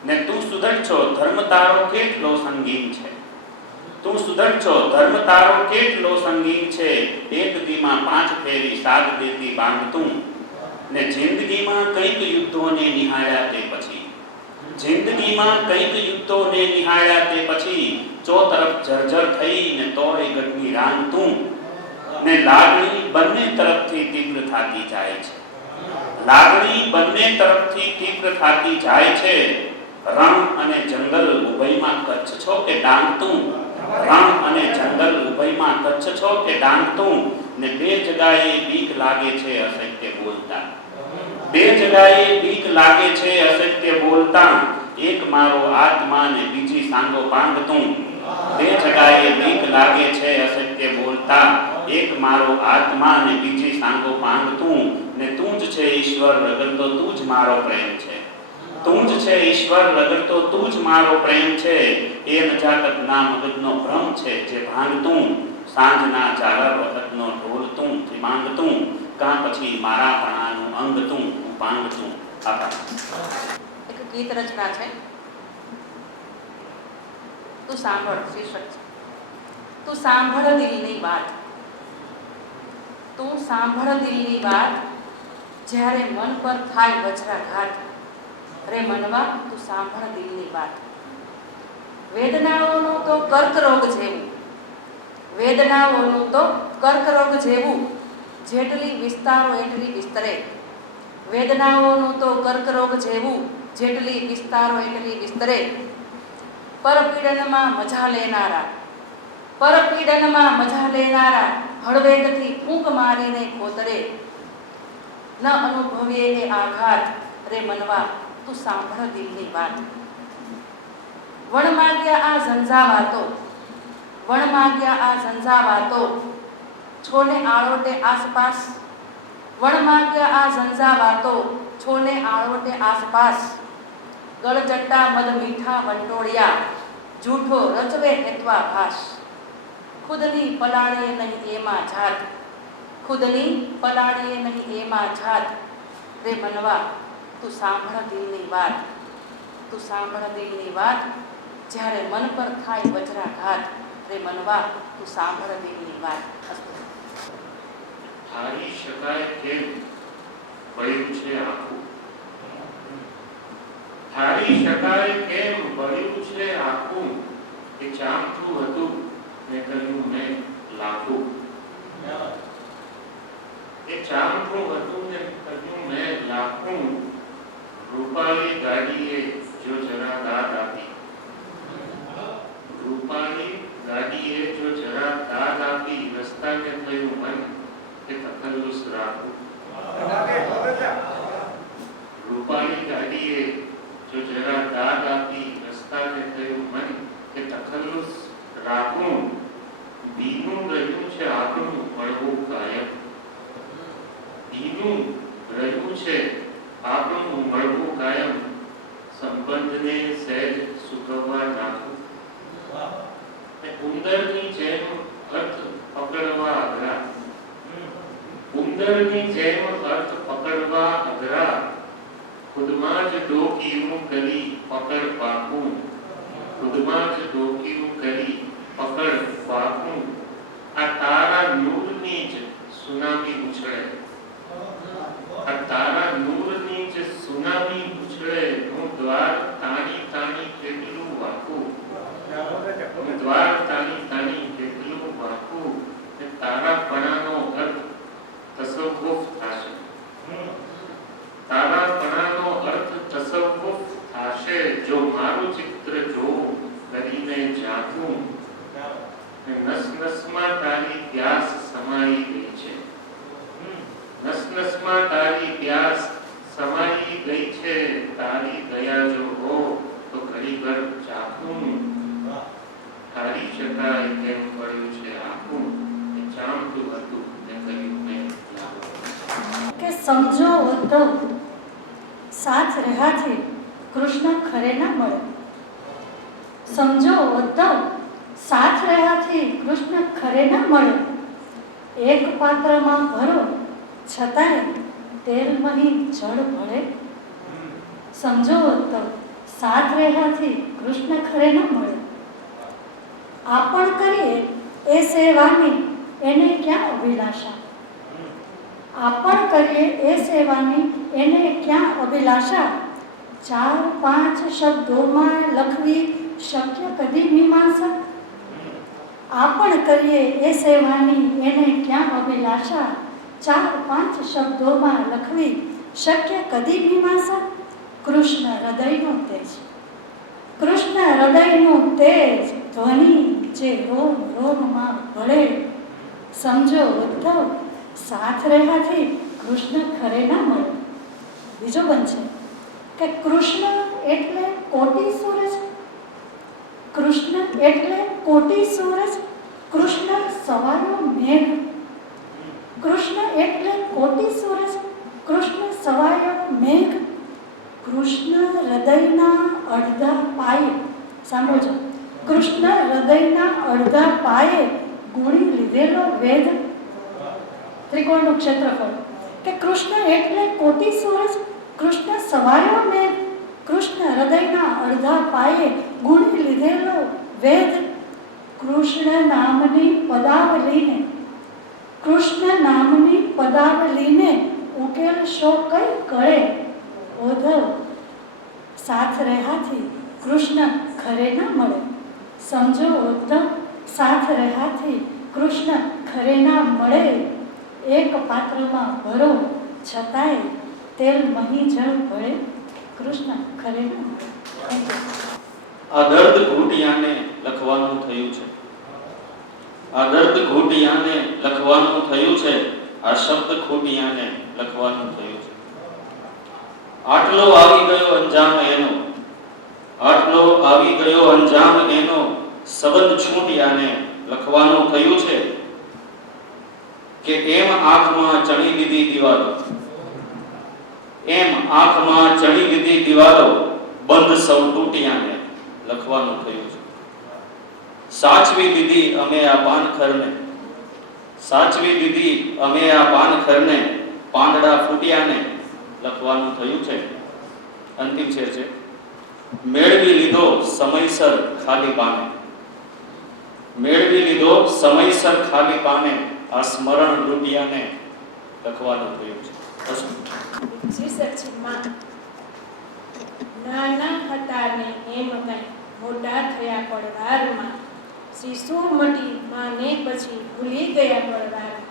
ને તું સુધડ છો ધર્મ તારો કેટલો સંગીન છે, તું સુધડ છો ધર્મ તારો કેટલો સંગીન છે, એક દીમાં 5 ફેરી સાદ દેતી બાંગ તું. ને જિંદગીમાં કંઈક યુદ્ધોને નિહાળ્યા તે પછી, જિંદગીમાં કંઈક યુદ્ધોને નિહાળ્યા તે પછી, ચોતરફ જર્જર થઈ ને તોય ગઢની રાંગ તું. ને લાગણી બંને તરફથી તીવ્ર થતી જાય છે, લાગણી બંને તરફથી તીવ્ર થતી જાય છે. રણ અને જંગલ ઉભયમાં કચ્છ છો કે ડાંગ તું, રણ અને જંગલ ઉભયમાં કચ્છ છો કે ડાંગ તું. ને બે જગાએ બીક લાગે છે અસત્ય બોલતા, બે જગાએ બીક લાગે છે અસત્ય બોલતા, એક મારો આત્મા ને બીજી સાંગો પાંગ તું. બે જગાએ બીક લાગે છે અસત્ય બોલતા, એક મારો આત્મા ને બીજી સાંગો પાંગ તું. ને તું જ છે ઈશ્વર રગડતો તું જ મારો પ્રેમ છે, તું જ છે ઈશ્વર રગડતો તું જ મારો પ્રેમ છે. એ નજાકત ના મગજનો ભ્રમ છે જે ભાંગ તું, સાંજના ઝાલર વખતનો ઢોલ તું ત્રિમાંગ તું, કાં પછી મારા પણાનું અંગ તું ઉપાંગ તું. આભાર. એક ગીત રચના છે, તું સાંભળ, શીર્ષક છે. તું સાંભળ દિલની વાત, તું સાંભળ દિલની વાત, જ્યારે મન પર થાય વજ્રાઘાત, રે મનવા તું સાંભળ દિલની વાત. વેદનાઓનું તો કર્કરોગ જેવું, વેદનાઓનું તો કર્કરોગ જેવું, જેટલી વિસ્તારો એટલી વિસ્તરે. વેદનાઓનું તો કર્કરોગ જેવું, જેટલી વિસ્તારો એટલી વિસ્તરે. પરપીડનમાં મજા લેનારા, પરપીડનમાં મજા લેનારા, હળવેકથી ફૂંક મારીને ખોતરે. ન અનુભવીએ એ આઘાત, રે મનવા તું સાંભળ દિલની વાત. વણમાગ્યા આ ઝંઝાવાતો, વણમાગ્યા આ ઝંઝાવાતો, છોને આળોટે આસપાસ. વણમાગ્યા આ ઝંઝાવાતો, છોને આળોટે આસપાસ. ગળચટ્ટા મદ મીઠા વંટોળિયા, જૂઠો રચવે હેતવા ભાસ. ખુદની પલાળે નહીં એમાં જાત, ખુદની પલાળીએ નહીં એમાં જાત રે મનવા તું સાંભળ દિલની વાત, તું સાંભળ દિલની વાત, જ્યારે મન પર થાય વજ્રાઘાત રે મનવા તું સાંભળ દિલની વાત. હારી શકાય કેમ પડ્યું છે આખું, હારી શકાય કેમ પડ્યું છે આખું, એ ચામઠું હતું ને કહ્યું મેં લાખું, એ ચામઠું હતું ને કહ્યું મેં લાખું, રૂપાળી ગાડીએ જો જરા દાદ આપી, રૂપાળી ગાડીએ જો જરા દાદ આપી, રસ્તાને થયું મન કે તખલ્લુસ રાખું, રૂપાળી ગાડીએ જો જરા દાદ આપી, રસ્તાને થયું મન કે તખલ્લુસ રાખું, ભીનું રહ્યું છે આપણું મળવું કાયમ, ભીનું રહ્યું છે આપણું મળવું કાયમ, સંબંધને સહેજ સુકવવા નાખું, ઉંદરની જેમ અર્થ પકડવા અઘરા, ઉંદરની જેમ અર્થ પકડવા અઘરા, ખુદમાં જ ડોકિયું કરી પકડ પાકું, ખુદમાં જ ડોકિયું કરી પકડ પાકું, આ તારા નૂરની જ સુનામી ઉછળે, આ તારા નૂરની જ સુનામી ઉછળે, હું દ્વાર તાણી તાણી કેટલું વાકું, હું દ્વાર તાણી તાણી કેટલું વાકું, ને તારા પણાનો અર્થ તસવ્વુફ થશે, તારા પણાનો અર્થ તસવ્વુફ થશે, જો મારું ચિત્ર જોઉં કરીને ઝાંખું, નસ નસમાં તારી પ્યાસ સમાઈ ગઈ છે, નસ નસમાં તારી પ્યાસ સમાઈ ગઈ છે, તારી દયા જો હો તો ઘડીભર ઝાંખું, હારી શકાય કેમ પડ્યું છે આખું, એ ચામતું હતું ને કહ્યું મેં લાખું. કે સમજો ઉદ્ધવ સાથ રહ્યાથી કૃષ્ણ ખરે ના મળે, સમજો ઉદ્ધવ સાથ રહ્યાથી કૃષ્ણ ખરે ના મળે, એક પાત્રમાં ભરો છતાંય તેલ મહી જળ ભળે, સમજો ઉદ્ધવ સાથ રહ્યાથી કૃષ્ણ ખરે ના મળે, આપણ કરીએ એ સેવાની એને ક્યાં અભિલાષા, આપણ કરીએ એ સેવાની એને ક્યાં અભિલાષા, 4-5 શબ્દોમાં લખવી શક્ય કદી મીમાંસા, આપણ કરીએ એ સેવાની એને ક્યાં અભિલાષા, 4-5 શબ્દોમાં લખવી શક્ય કદી મીમાંસા, કૃષ્ણ હૃદયનો તેજ, કૃષ્ણ હૃદયનું તેજ ધ્વનિ જે રોમ રોમમાં ભળે, સમજો ઉદ્ધવ સાથ રહ્યાથી કૃષ્ણ ખરે ના મળે. બીજો બનશે કે કૃષ્ણ એટલે કોટી સૂરજ, કૃષ્ણ એટલે કોટી સૂરજ, કૃષ્ણ સવારનો મેઘ, કૃષ્ણ એટલે કોટી સૂરજ, કૃષ્ણ સવારનો મેઘ, કૃષ્ણ હૃદયના અડધા પાયે, સાંભળજો, કૃષ્ણ હૃદયના અડધા પાયે ગુણી લીધેલો વેદ, ત્રિકોણનું ક્ષેત્રફળ, કે કૃષ્ણ એટલે કોટી સૂરજ, કૃષ્ણ સવાયો મેઘ, કૃષ્ણ હૃદયના અડધા પાયે ગુણી લીધેલો વેદ, કૃષ્ણ નામની પદાવલીને, કૃષ્ણ નામની પદાવલીને ઉકેલશો કઈ કળે, ઉદ્ધવ સાથ રહ્યાથી કૃષ્ણ ખરે ના મળે, સમજો ઉદ્ધવ સાથ રહ્યાથી કૃષ્ણ ખરે ના મળે, એક પાત્રમાં ભરો છતાંય તેલ મહી જળ ભળે, કૃષ્ણ ખરે ના મળે. આ દર્દ ઘૂંટિયાને લખવાનું થયું છે, આ દર્દ ઘૂંટિયાને લખવાનું થયું છે, આ શબ્દ ખૂટિયાને લખવાનું થયું છે, આટલો આવી ગયો અંજામ એનો, આટલો આવી ગયો અંજામ એનો, સંબંધ છૂટિયાને લખવાનું થયું છે, કે એમ આંખમાં ચણી લીધી દિવાલો, એમ આંખમાં ચણી લીધી દિવાલો, બંધ સૌ તૂટિયાને લખવાનું થયું છે, સાચવી લીધી અમે આ પાનખરને, સાચવી દીધી અમે આ પાનખરને, પાંદડા ફૂટ્યાને લખવાનું થયું છે. અંતિમ શેર છે, મેળવી લીધો સમયસર ખાલી પાને, મેળવી લીધો સમયસર ખાલી પાને, આ સ્મરણ રૂપિયાને લખવાનું થયું છે. શીર્ષક છે માં. નાના હતા ને એમ કઈ મોટા થયા પડવારમાં, શિશુ મટી માને પછી ભૂલી ગયા પડવારમાં.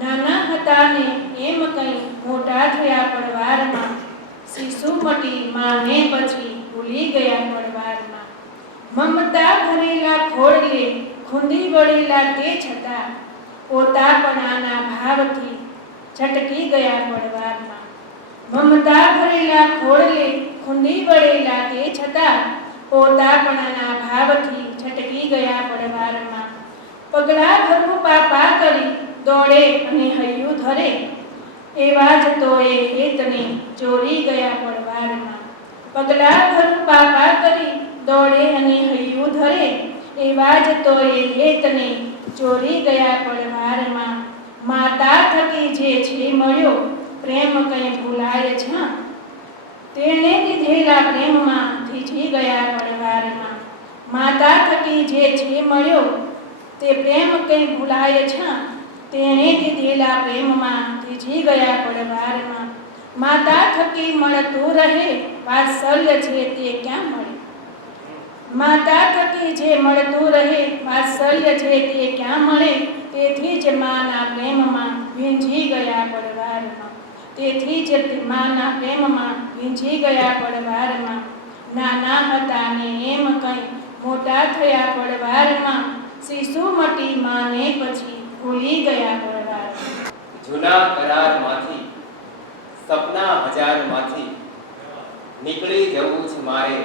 નાના હતા ને એમ કઈ મોટા થયા પડવારમાં, શિશુ મટી માને પછી ભૂલી ગયા પડવારમાં. મમતા ભરેલા ખોળલે ખૂંદી વળેલા તે છતાં, પોતાપણાના ભાવથી છટકી ગયા પડવારમાં. મમતા ભરેલા ખોળલે ખૂંદી વળેલા તે છતાં, પોતાપણાના ભાવથી છટકી ગયા પડવારમાં. પગલા ભરવું પાપા કરી દોડે અને હૈયું ધરે, એવા જ તોએ હેતને ચોરી ગયા પડવારમાં. પગલા ભરવું પાપા કરી દોડે અને હૈયું ધરે, એવા જ તોએ હેતને ચોરી ગયા પડવારમાં. માતા થકી જે છે મળ્યો પ્રેમ કઈ ભૂલાય છે, તેણે દીધેલા પ્રેમમાં થીજી ગયા પડવારમાં. માતા થકી જે છે મળ્યો તે પ્રેમ કઈ ભૂલાય છે, તેણે દીધેલા પ્રેમમાં થીજી ગયા પડવારમાં. માતા થકી મળતું રહે વાત્સલ્ય છે તે ક્યાં મળે, માતા થકી જે મળતું રહે વાત્સલ્ય છે તે ક્યાં મળે. તેથી જ માના પ્રેમમાં ભીંજી ગયા પડવારમાં, તેથી જ માના પ્રેમમાં ભીંજી ગયા પડવારમાં. નાના હતા ને એમ કઈ મોટા થયા પડવારમાં, શિશુ મટી માને પછી ભૂલી ગયા પડવારમાં. જૂના કરારમાંથી, સપના હજારમાંથી, નીકળી જવું છે મારે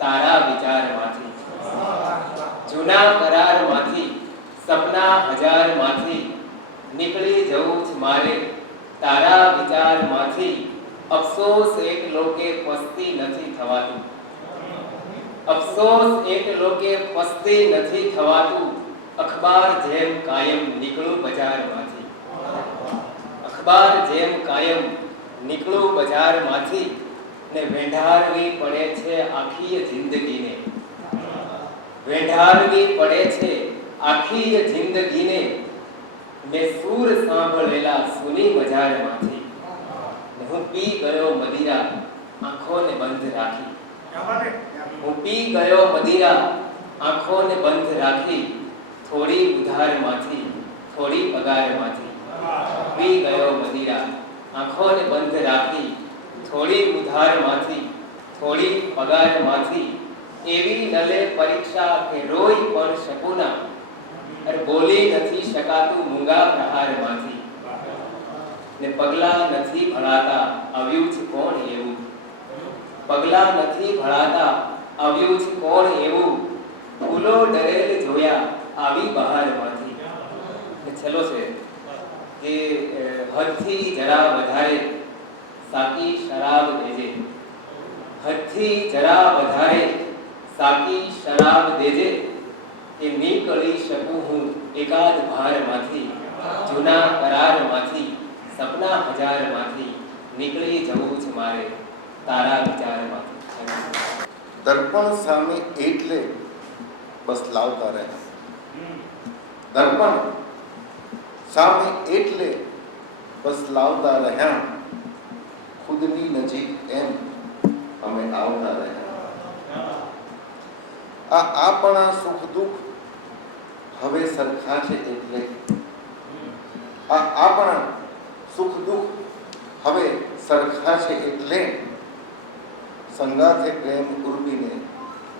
તારા વિચારમાંથી. જૂના કરારમાંથી, સપના હજારમાંથી, નીકળી જવું છે મારે તારા વિચારમાંથી. અફસોસ એક લોકે પસ્તી નથી થવાતું, અફસોસ એક લોકે પસ્તી નથી થવાતું. અખબાર જેમ કાયમ નીકળું બજારમાંથી, અખબાર જેમ કાયમ નીકળું બજારમાંથી. ને વેંઢારવી પડે છે આખી જિંદગીને, વેંઢારવી પડે છે આખી જિંદગીને. મેં સૂર સાંભળેલા સુની બજારમાંથી, હું પી ગયો મદિરા આંખોને બંધ રાખી, હું પી ગયો મદિરા આંખોને બંધ રાખી. થોડી ઉધારમાંથી, થોડી પગારમાંથી, પી ગયો મદિરા આંખોને બંધ રાખી. થોડી ઉધારમાંથી, થોડી પગારમાંથી. એવી નલે પરીક્ષા કે રોઈ પણ શકું ના, અરે બોલી નથી શકાતું મૂંગા પ્રહારમાંથી. ને પગલા નથી ભળાતા આવ્યું છે કોણ એવું, પગલા નથી ભળાતા આવ્યું છે કોણ એવું. ફૂલો ડરેલ જોયા આવી બહારમાંથી. ને છેલ્લો છે કે હદથી જરા વધારે સાકી શરાબ દેજે, હદથી જરા વધારે સાકી શરાબ દેજે. કે નીકળી શકું હું એકાદ ભારમાંથી, જૂના કરારમાંથી, સપના હજારમાંથી. નીકળી જવું છે મારે તારા વિચારમાંથી. દર્પણ સામે એટલે બસ લાવતા રહ્યા, દર્પણ સામે એટલે બસ લાવતા રહ્યા. ખુદની નજીક એમ અમે આવતા રહ્યા. આ આપણા સુખ દુઃખ હવે સરખા છે એટલે, આ આપણા સુખ દુઃખ હવે સરખા છે એટલે. સંગાથે પ્રેમ ઉર્બીને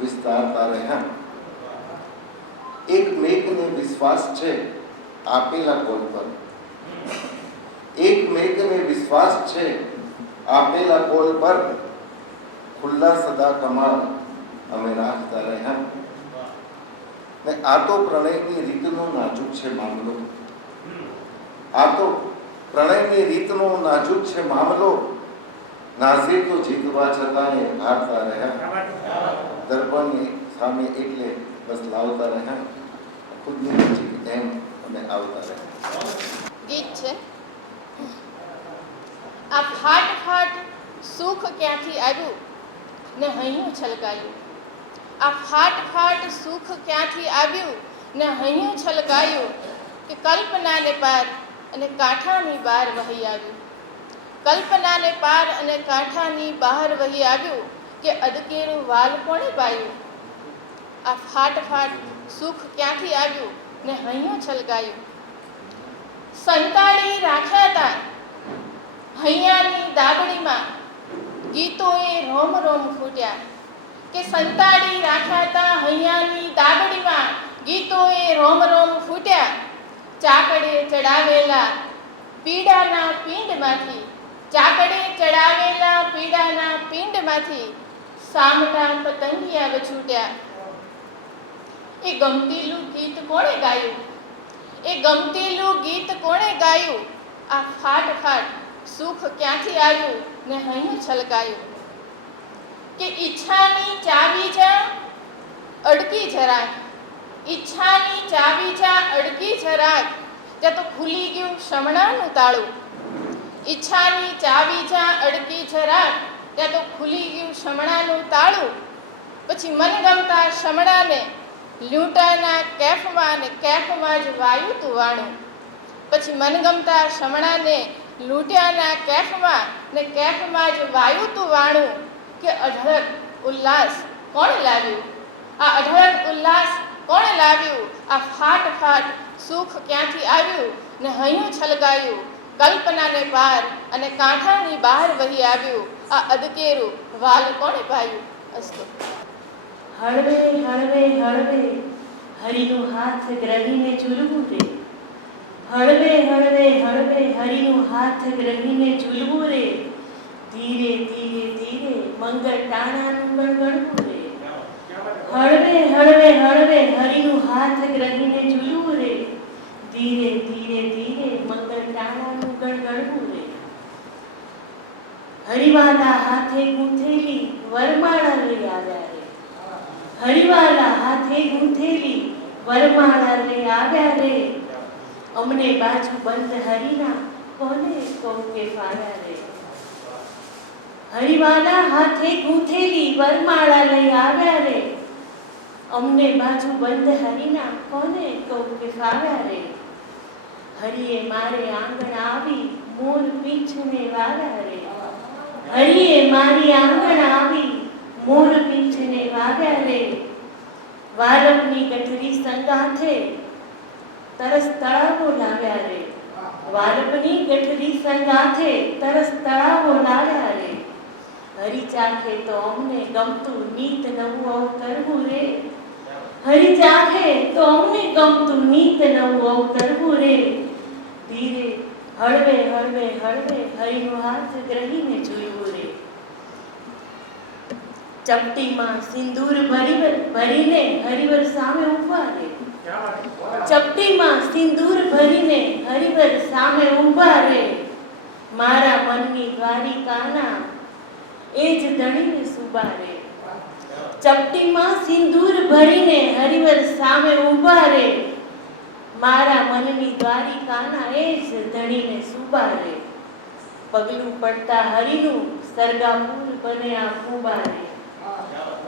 વિસ્તારતા રહ્યા. એક મેઘને વિશ્વાસ છે આપેલા કોલ પર, એક મેઘને વિશ્વાસ છે આપેલા કોલ પર. ખુલ્લા સદા કમાલ અમે રાખતા રહ્યા. ને આ તો પ્રણયની રીતનો નાજુક છે મામલો, આ તો પ્રણયની રીતનો નાજુક છે મામલો. નાઝે તો જીતવા છતાંય હારતા રહ્યા. દર્પણની સામે એટલે બસ લાવતા રહ્યા. ખુદની નજીક એમ અને આવતા રહે. ગીત છે આ ફાટ ફાટ સુખ ક્યાંથી આવ્યું ને હૈયું છલકાયું. આ ફાટ ફાટ સુખ ક્યાંથી આવ્યું ને હૈયું છલકાયું કે કલ્પનાને પાર અને કાંઠાની બહાર વહી આવ્યું. કલ્પનાને પાર અને કાંઠાની બહાર વહી આવ્યું કે અદકેરું વાલ કોણે પાયું. આ ફાટ ફાટ સુખ ક્યાંથી આવ્યું ને હૈયું છલકાયું. સંતાડી રાખ્યા હતા હૈયાની દાબડીમાં ગીતોએ રોમ રોમ ફૂટ્યા. કે સંતાડી રાખ્યા હતા હૈયાની દાબડીમાં ગીતોએ રોમ રોમ ફૂટ્યા. ચાકડે ચડાવેલા પીડાના પિંડમાંથી ચાકડે ચડાવેલા પીડાના પિંડમાંથી સામટા પતંગિયા વછૂટ્યા. એ ગમતીલું ગીત કોણે ગાયું. એ ગમતીલું ગીત કોણે ગાયું. આ ફાટ ફાટ સુખ ક્યાંથી આવ્યું ને હૈયું છલકાયું. કે ઈચ્છાની ચાવી જા અડકી જરાક. ઈચ્છાની ચાવી જા અડકી જરાક ત્યાં તો ખુલી ગયું શમણાનું તાળું. ઈચ્છાની ચાવી જા અડકી જરાક ત્યાં તો ખુલી ગયું શમણાનું તાળું. પછી મનગમતા શમણાને લૂંટાના કેફમાં ને કેફમાં જ વાયું તું વાણું. પછી મનગમતા શમણાને લૂંટ્યાના કેફમાં ને કેફમાં જ વાયું તું વાણું. કે અઢળક ઉલ્લાસ કોણ લાવ્યું. આ અઢળક ઉલ્લાસ કોણ લાવ્યું. આ ફાટ ફાટ સુખ ક્યાંથી આવ્યું ને હૈયું છલકાયું. કલ્પનાને પાર અને કાંઠાની બહાર વહી આવ્યું. આ અદકેરું વાલ કોણે પાયું. અસ્તુ. હળવે હળવે હળવે હરિનું હાથ ગ્રહીને ઝૂલવું રે. હળવે હળવે હળવે હરિનું હાથ ગ્રહીને ઝૂલવું રે. ધીરે ધીરે ધીરે મંગળ ટાણાનું ગણગણવું રે. હળવે હળવે હળવે હરિનું હાથ ગ્રહીને ઝૂલવું રે. ધીરે ધીરે ધીરે મંગળ ટાણાનું ગણગણવું રે. હરિવાલા હાથે ગૂંથેલી વરમાળા લઈ આવ્યા રે. હરિવાલા હાથે ગૂંથેલી વરમાળા લઈ આવ્યા રે. અમને બાજુ બંધ હરિના કોને કહું કે ફાળ્યા રે. હરિવાલા હાથે ગૂંથેલી વરમાળા લઈ આવ્યા રે. અમને બાજુ બંધ હરિના કોને કહું કે ફાવ્યા રે. હરિએ મારે આંગણ આવી મોર પીંછને વાવ્યા રે. હરિએ મારી આંગણ આવી મોર પીંછને વાવ્યા રે. વાલકની ગઠરી સંગાથે તરસ તળાવો લાવ્યા રે. વાલકની ગઠરી સંગાથે તરસ તળાવો લાવ્યા રે. હરી ચાખે તો અમને ગમતું નીત નવું અવતરવું રે. હરી ચાખે તો અમને ગમતું નીત નવું અવતરવું રે. ધીરે હળવે હળવે હળવે હરિનો હાથ ગ્રહીને જોયું રે. ચપટીમાં સિંદૂર ભરીને હરિવર સામે ઊભા રે. ચપટીમાં સિંદૂર ભરીને હરિવર સામે ઊભા રે. મારા મનની દ્વારિકાના એ જ ધણીને સુબા રે. ચપટીમાં સિંદૂર ભરીને હરિવર સામે ઊભા રે. મારા મનની દ્વારિકાના એ જ ધણીને સુબા રે. પગલું પડતા હરિનું સરગાપુર બને આ કુબા રે.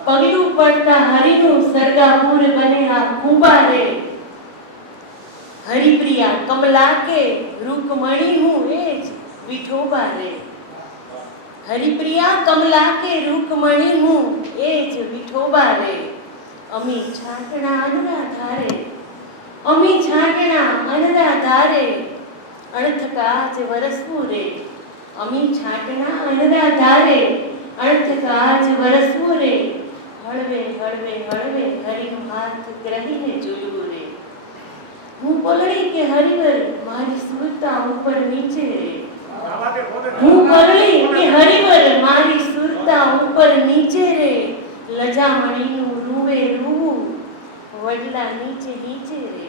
પગલું પડતા હરિનું સરગાપુર બને આ કુબા રે. હરિપ્રિયા કમલા કે રૂકમણી હું એ જ વિઠોબા રે. હરિપ્રિયા કમલા કે રૂકમણી હું એ જ વિઠોબા રે. અમી છાંટણા અનરા ધારે. અમી છાંટણા અનરા ધારે. અણથકાજ વરસવું રે. અમી છાંટણા અનરા ધારે. અણથકાજ વરસવું રે. હળવે હળવે હળવે હરિનો હાથ ગ્રહીને જોયું રે. હું પલળી કે હરિવર મારી સુરતા ઉપર નીચે રે. હું પલળી કે હરિવર મારી સુરતા ઉપર નીચે રે. લજામણીનું રૂવે રૂવું વડલા નીચે નીચે રે.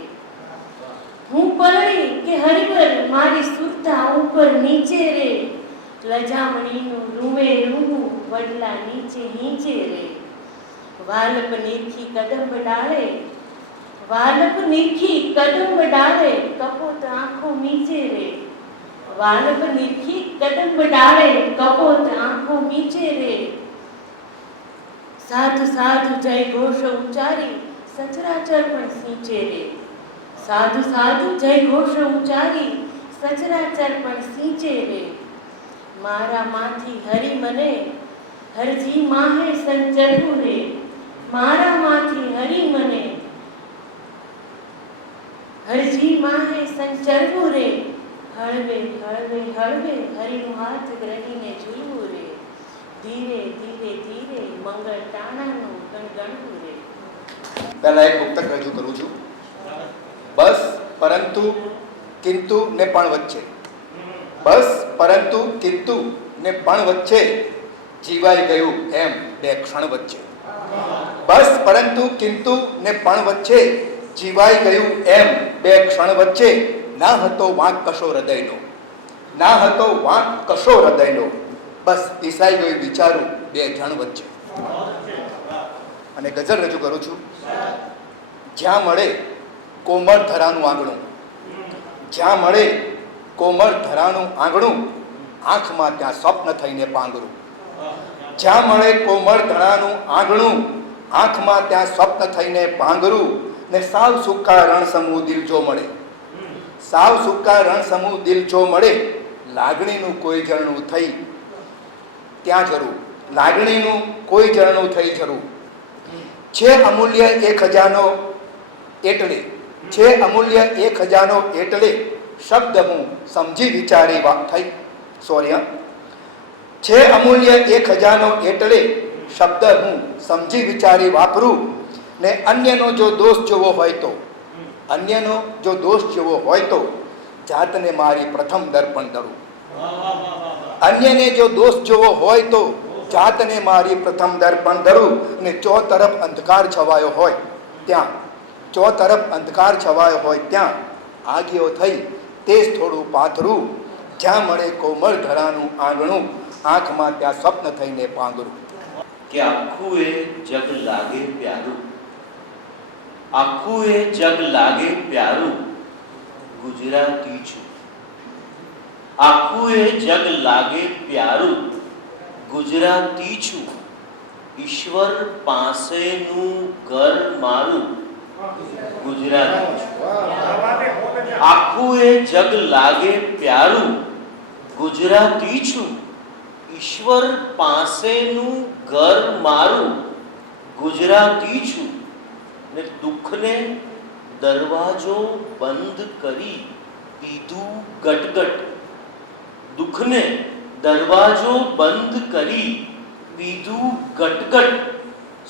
હું પલળી કે હરિવર મારી સુરતા ઉપર નીચે રે. લજામણીનું રૂવે રૂવું વડલા નીચે નીચે રે. વાલપ નીરખી કદમ ડાળે વાલપ નિરખી કદંબ ડાળે કપોત આંખો મીચે રે. વાલપ નિરખી કદંબ ડાળે કપોત આંખો મીચે રે. સાધુ સાધુ જય ઘોષ ઉચ્ચારી સચરાચર પણ સિંચે રે. સાધુ સાધુ જય ઘોષ ઉચ્ચારી સચરાચર પણ સિંચે રે. મારા માંથી હરિ મને હરજી માહે સંચરવું રે. મારા માંથી હરિ મને હરજી માહે સંચરવું રે. હળવે હળવે હળવે હરિનો હાથ ગ્રહીને ઝૂલવું રે. ધીરે ધીરે ધીરે મંગળ ટાણાનું ગણગણવું રે. પહેલા એક મુક્તક રજૂ કરું છું. બસ પરંતુ કિંતુ ને પણ વચ્ચે, બસ પરંતુ કિંતુ ને પણ વચ્ચે જીવાઈ ગયું એમ બે ક્ષણ વચ્ચે. બસ પરંતુ કિંતુ ને પણ વચ્ચે જીવાઈ ગયું એમ બે ક્ષણ વચ્ચે. ના હતો વાંક કશો હૃદયનો, ના હતો વાંક કશો હૃદયનો. બસ પીસાઈ ગયું વિચારું બે જણ વચ્ચે. અને ગઝલ રજૂ કરું છું. જ્યાં મળે કોમળ ધરાનું આંગણું, જ્યાં મળે કોમળ ધરાનું આંગણું, આંખમાં ત્યાં સ્વપ્ન થઈને પાંગરું. જ્યાં મળે કોમળ ધરાનું આંગણું, આંખમાં ત્યાં સ્વપ્ન થઈને પાંગરું. ને સાવ સૂકા રણ સમૂહ દિલ જો મળે, સાવ સૂકા રણ સમૂહ દિલ જો મળે, લાગણીનું કોઈ ઝરણું થઈ ત્યાં જરૂર, લાગણીનું કોઈ ઝરણું થઈ જરૂર. છે અમૂલ્ય એ ખજાનો એટલે, છે અમૂલ્ય એ ખજાનો એટલે શબ્દ હું સમજી વિચારી થઈ સોરી છે અમૂલ્ય એ ખજાનો એટલે શબ્દ હું સમજી વિચારી વાપરું. ને અન્યનો જો દોષ જોવો હોય તો, અન્યનો જો દોષ જોવો હોય તો જાતને મારી પ્રથમ દર્પણ દરું. અન્યને જો દોષ જોવો હોય તો જાતને મારી પ્રથમ દર્પણ દરું. ને ચો તરફ અંધકાર છવાયો હોય ત્યાં, ચો તરફ અંધકાર છવાયો હોય ત્યાં આગિયો થઈ તેજ થોડું પાથરું. જ્યાં મળે કોમળ ધરાનું આંગણું, આંખમાં ત્યાં સ્વપ્ન થઈને પાંગરું. કે આખું એ જગ લાગે પ્યારું, આખું એ જગ લાગે પ્યારું, ગુજરાતી છું. આખું એ જગ લાગે પ્યારું, ગુજરાતી છું. ઈશ્વર પાસેનું ઘર મારું, ગુજરાતી છું. આખું એ જગ લાગે પ્યારું, ગુજરાતી છું. ઈશ્વર પાસેનું ઘર મારું, ગુજરાતી છું. ને દુઃખને દરવાજો બંધ કરી પીધું ગટગટ, દુઃખને દરવાજો બંધ કરી પીધું ગટગટ.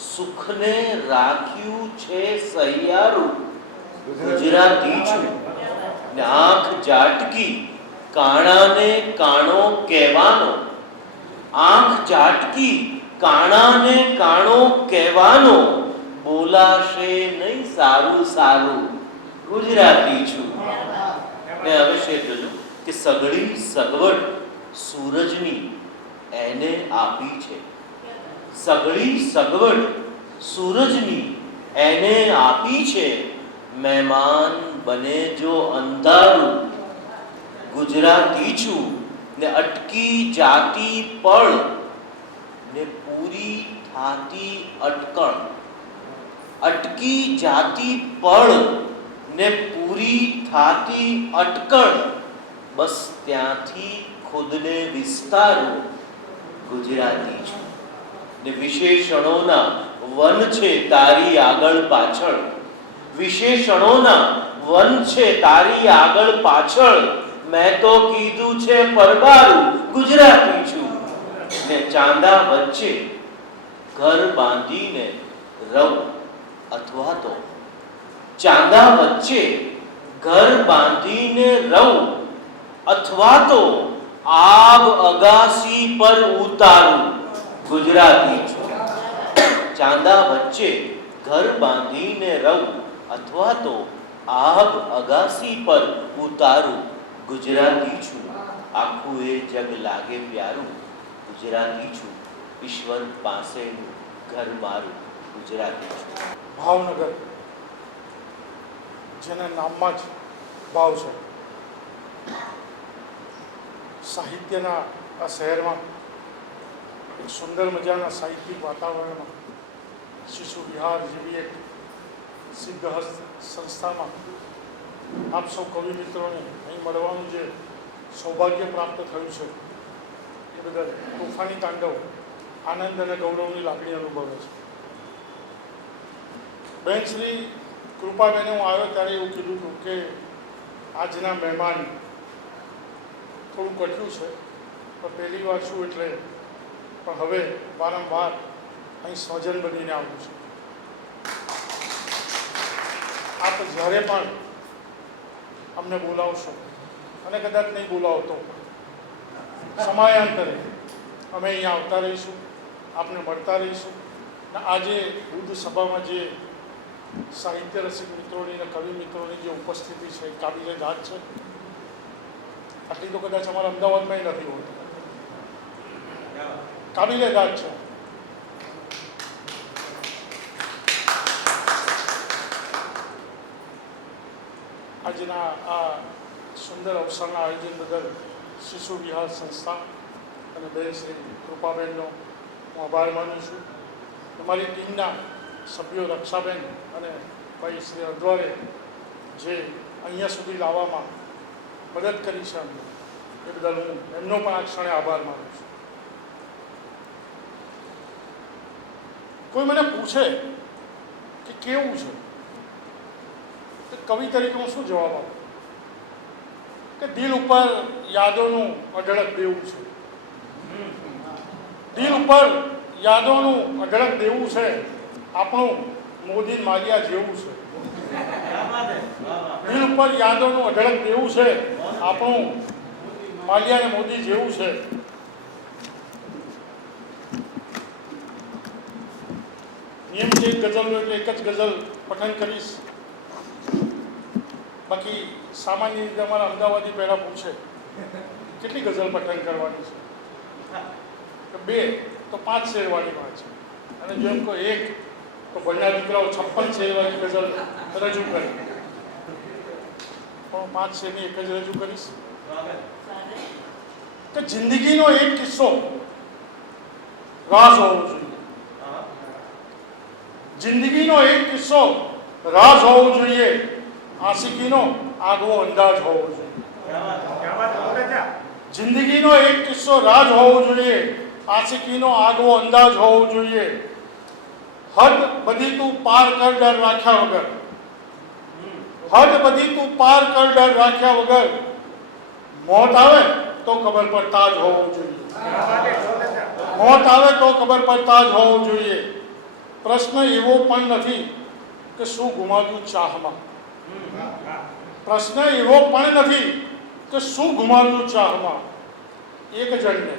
સુખને રાખ્યું છે સહિયારું, ગુજરાતી છું. ને આંખ ઝાટકી કાણાને કાણો કહેવાનો, આંખ ઝાટકી કાણાને કાણો કહેવાનો. બોલાશે નહીં સારું સારું, ગુજરાતી છું. ને હવે શેર જોજો કે સગડી સગવડ સૂરજની એને આપી છે, સગડી સગવડ સૂરજની એને આપી છે. મહેમાન બને જો અંધારું, ગુજરાતી છું. ને અટકી જાતી પળ ને પૂરી થાતી અટકણ, અટકી જાતી પળ ને પૂરી થાતી અટકણ. બસ ત્યાંથી ખુદને વિસ્તારું, ગુજરાતી છું. ને વિશેષણોના વન છે તારી આગળ પાછળ, વિશેષણોના વન છે તારી આગળ પાછળ. મેં તો કીધું છે પરબારું, ગુજરાતી છું. ને ચાંદા વચ્ચે ઘર બાંધીને રહું, અથવા તો ચાંદા વચ્ચે ઘર બાંધીને રહું, અથવા તો આગ અગાસી પર ઉતારું, ગુજરાતી છું. ચાંદા વચ્ચે ઘર બાંધીને રહું, અથવા તો આગ અગાસી પર ઉતારું, ગુજરાતી છું. આખું એ જગ લાગે પ્યારું, ગુજરાતી છું. ઈશ્વર પાસેનું ઘર મારું, ગુજરાતી છું. ભાવનગર જેના નામમાં જ ભાવ છે. સાહિત્યના આ શહેરમાં એક સુંદર મજાના સાહિત્યિક વાતાવરણમાં શિશુ વિહાર જેવી એક સિદ્ધહસ્ત સંસ્થામાં આપ સૌ કવિ મિત્રોને અહીં મળવાનું જે સૌભાગ્ય પ્રાપ્ત થયું છે એ બદલ તોફાની તાંડવ આનંદ અને ગૌરવની લાગણી અનુભવે છે. બેન શ્રી કૃપાબેને હું આવ્યો ત્યારે એવું કીધું હતું કે આજના મહેમાન થોડું કઠિયું છે, પણ પહેલી વાર શું એટલે પણ હવે વારંવાર અહીં સ્વજન બનીને આવું છું. આપ જ્યારે પણ અમને બોલાવશો અને કદાચ નહીં બોલાવતો સમયાંતરે અમે અહીંયા આવતા રહીશું, આપને મળતા રહીશું. અને આજે બુદ્ધ સભામાં જે સાહિત્ય રસિક મિત્રોની અને કવિ મિત્રોની જે ઉપસ્થિતિ છે એ કાબિલે દાદ છે. આટલી તો કદાચ અમારા અમદાવાદમાં નથી હોતી. કાબિલે દાદ છે. આજના આ સુંદર અવસરના આયોજન બદલ શિશુ વિહાર સંસ્થા અને બેન શ્રી કૃપાબેનનો હું આભાર માનું છું. તમારી ટીમના સભ્યો રક્ષાબેન અને ભાઈ શ્રી અડવારે જે અહીંયા સુધી લાવવામાં મદદ કરી છે અમને, એ બદલ હું એમનો પણ આ ક્ષણે આભાર માનું છું. કોઈ મને પૂછે કે કેવું છે, તો કવિ તરીકે હું શું જવાબ આપું કે દિલ ઉપર યાદોનું અઢળક દેવું છે. દિલ ઉપર યાદોનું અઢળક દેવું છે. આપણું મોદી માલિયા જેવું છે. દિલ ઉપર યાદોનું અઢળક દેવું છે. આપણું માલિયા અને મોદી જેવું છે. નિયમ છે એક ગઝલનો એટલે એક જ ગઝલ પઠન કરીશ. બાકી સામાન્ય રીતે અમારા અમદાવાદી પહેલાં પૂછે કેટલી ગઝલ પઠન કરવાની છે, તો 2 તો 5 શેરવાળી વાત છે. અને જો એમ કોઈ એક તો ભણનાર દીકરાઓ 56 શેરવાળી ગઝલ રજૂ કરે, પણ 5 શેરની એક જ રજૂ કરીશ કે જિંદગીનો એક કિસ્સો રાઝ હોવો જોઈએ. જિંદગીનો એક કિસ્સો રાઝ હોવો જોઈએ. આશિકીનો આગવો અંદાજ હોવો જોઈએ. જિંદગીનો એક કિસ્સો રાજ હોવો જોઈએ. આશિકીનો આગવો અંદાજ હોવો જોઈએ. હદ બધી તું પાર કર ડર રાખ્યા વગર. હદ બધી તું પાર કર ડર રાખ્યા વગર. મોત આવે તો કબર પર તાજ હોવો જોઈએ. મોત આવે તો કબર પર તાજ હોવો જોઈએ. પ્રશ્ન એવો પણ નથી કે શું ગુમાવ્યું ચાહમાં. પ્રશ્ન એવો પણ નથી કે શું ગુમાવ્યું ચાહમાં. એક જણને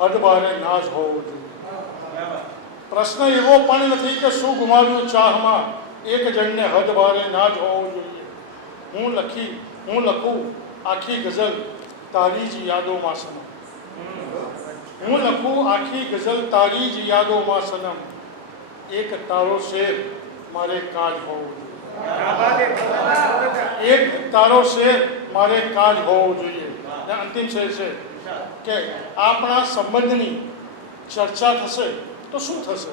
હદબારે નાજ હોવો જોઈએ. પ્રશ્ન એવો પણ નથી કે શું ગુમાવ્યું ચાહમાં. એક જણને હદબારે નાજ હોવો જોઈએ. હું લખું આખી ગઝલ તારી જ યાદોમાં સનમ. હું લખું આખી ગઝલ તારી જ યાદોમાં સનમ. એક તારો શેર મારે કાજ હોવો જોઈએ. એક તારો શેર મારે કાજ હોવો જોઈએ. અંતિમ શેર છે કે આપણા સંબંધની ચર્ચા થશે તો શું થશે.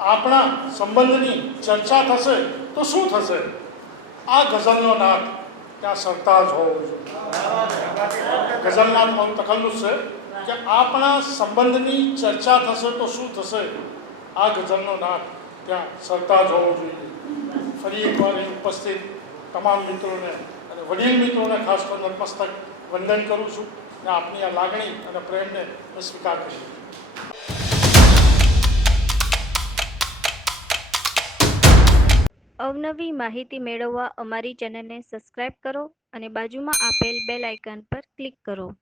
આપણા સંબંધની ચર્ચા થશે તો શું થશે. આ ગઝલનો નાદ ત્યાં સરતાજ હોવો જોઈએ. ગઝલનાદ મારું તખલ્લુસ છે કે આપણા સંબંધની ચર્ચા થશે તો શું થશે. આ ગઝલનો નાદ ત્યાં સરતાજ હોવો જોઈએ. ફરી એકવાર અહીં ઉપસ્થિત તમામ મિત્રોને અને વડીલ મિત્રોને ખાસ કરીને નતમસ્તક વંદન કરું છું અને આપની આ લાગણી અને પ્રેમને સ્વીકાર કરું છું. અવનવી માહિતી મેળવવા અમારી ચેનલને સબસ્ક્રાઇબ કરો અને બાજુમાં આપેલ બેલ આઇકન પર ક્લિક કરો.